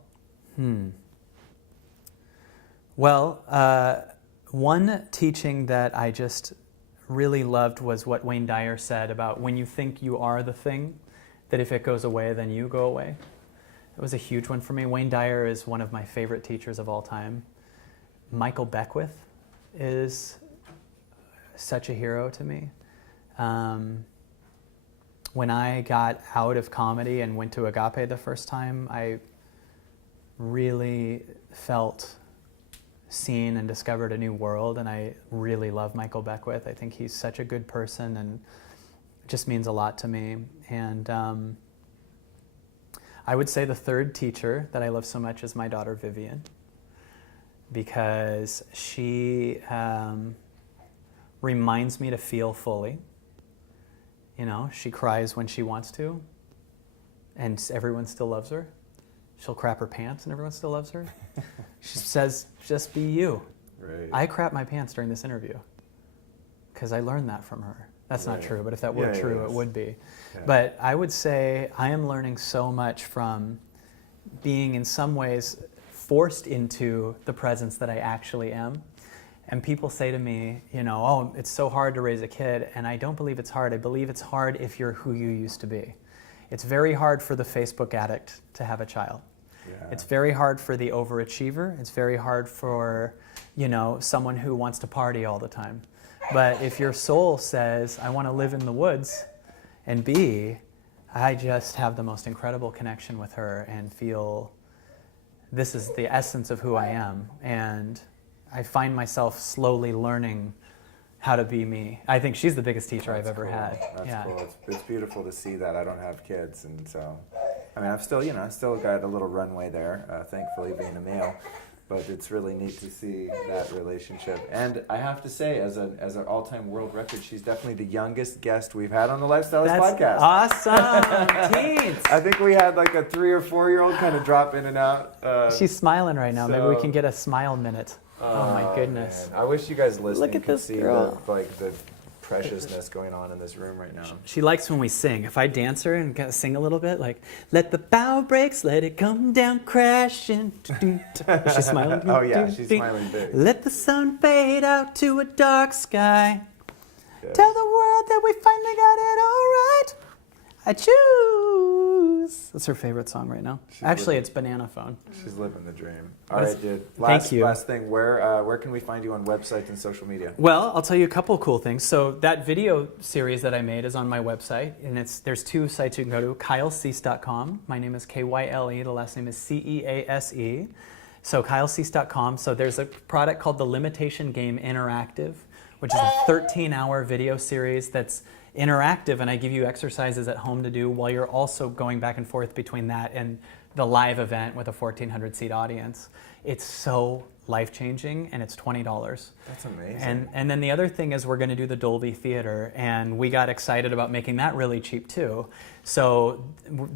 Well, one teaching that I just really loved was what Wayne Dyer said about when you think you are the thing, that if it goes away, then you go away. It was a huge one for me. Wayne Dyer is one of my favorite teachers of all time. Michael Beckwith is such a hero to me. When I got out of comedy and went to Agape the first time, I really felt seen and discovered a new world, and I really love Michael Beckwith. I think he's such a good person, and it just means a lot to me. And I would say the third teacher that I love so much is my daughter Vivian, because she reminds me to feel fully. You know, she cries when she wants to, and everyone still loves her. She'll crap her pants and everyone still loves her. She says, just be you. Right. I crap my pants during this interview because I learned that from her. That's not Right. true, but if that were true, yes. it would be. Yeah. But I would say I am learning so much from being in some ways forced into the presence that I actually am. And people say to me, you know, oh, it's so hard to raise a kid. And I don't believe it's hard. I believe it's hard if you're who you used to be. It's very hard for the Facebook addict to have a child. Yeah. It's very hard for the overachiever. It's very hard for, you know, someone who wants to party all the time. But if your soul says, I want to live in the woods and I just have the most incredible connection with her and feel this is the essence of who I am. And I find myself slowly learning how to be me. I think she's the biggest teacher I've ever had. That's cool. It's beautiful to see that. I don't have kids, and so, I mean, I've still got a little runway there, thankfully, being a male. But it's really neat to see that relationship. And I have to say, as an all-time world record, she's definitely the youngest guest we've had on the Lifestylist podcast. Awesome. Teens. I think we had like a 3 or 4 year old kind of drop in and out. She's smiling right now. Maybe we so- can get a smile minute. Oh my goodness. Man. I wish you guys listening Look at could this see girl. the preciousness going on in this room right now. She likes when we sing. If I dance her and sing a little bit, like, let the bow breaks, let it come down crashing. Is she smiling? Oh yeah, she's smiling big. Let the sun fade out to a dark sky. Good. Tell the world that we finally got it all right. I choose. That's her favorite song right now. Actually, it's Banana Phone. She's living the dream. All That's- right, dude. Thank you. Last thing, where can we find you on websites and social media? Well, I'll tell you a couple of cool things. So that video series that I made is on my website, and there's 2 sites you can go to. KyleCease.com. My name is Kyle. The last name is Cease. So KyleCease.com. So there's a product called the Limitation Game Interactive, which is a 13-hour video series that's interactive, and I give you exercises at home to do while you're also going back and forth between that and the live event with a 1,400-seat audience. It's so life-changing, and it's $20. That's amazing. And then the other thing is we're going to do the Dolby Theater, and we got excited about making that really cheap too. So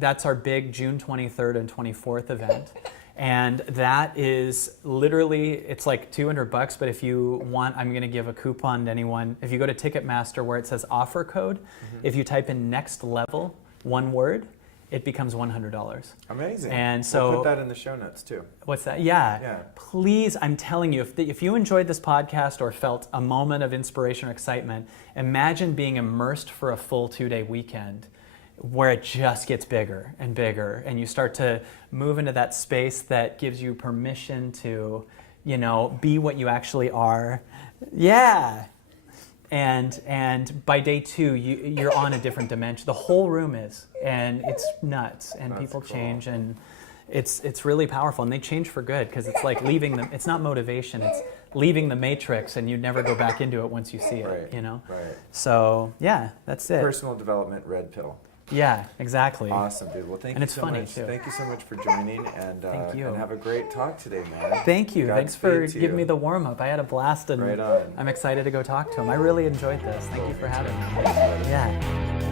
that's our big June 23rd and 24th event. And that is literally, it's like $200, but if you want, I'm going to give a coupon to anyone. If you go to Ticketmaster where it says offer code, if you type in next level, one word, it becomes $100. Amazing. And so we'll put that in the show notes too. What's that? Yeah. Yeah. Please, I'm telling you, if you enjoyed this podcast or felt a moment of inspiration or excitement, imagine being immersed for a full 2-day weekend where it just gets bigger and bigger, and you start to move into that space that gives you permission to, you know, be what you actually are. Yeah. And by day 2, you're on a different dimension. The whole room is, and it's nuts. And That's people cool. change, and it's really powerful. And they change for good, because it's like leaving them. It's not motivation. It's leaving the matrix, and you never go back into it once you see it. Right. You know. Right. So yeah, that's it. Personal development red pill. Yeah, exactly. Awesome, dude. Well, thank And you it's so funny, much. too. Thank you so much for joining, and Thank you. and have a great talk today, man. Thank you. Thanks for Godspeed to giving you. me the warm up. I had a blast, and Right on. I'm excited to go talk to him. I really enjoyed this. Thank you for having me. Thanks, buddy. Yeah.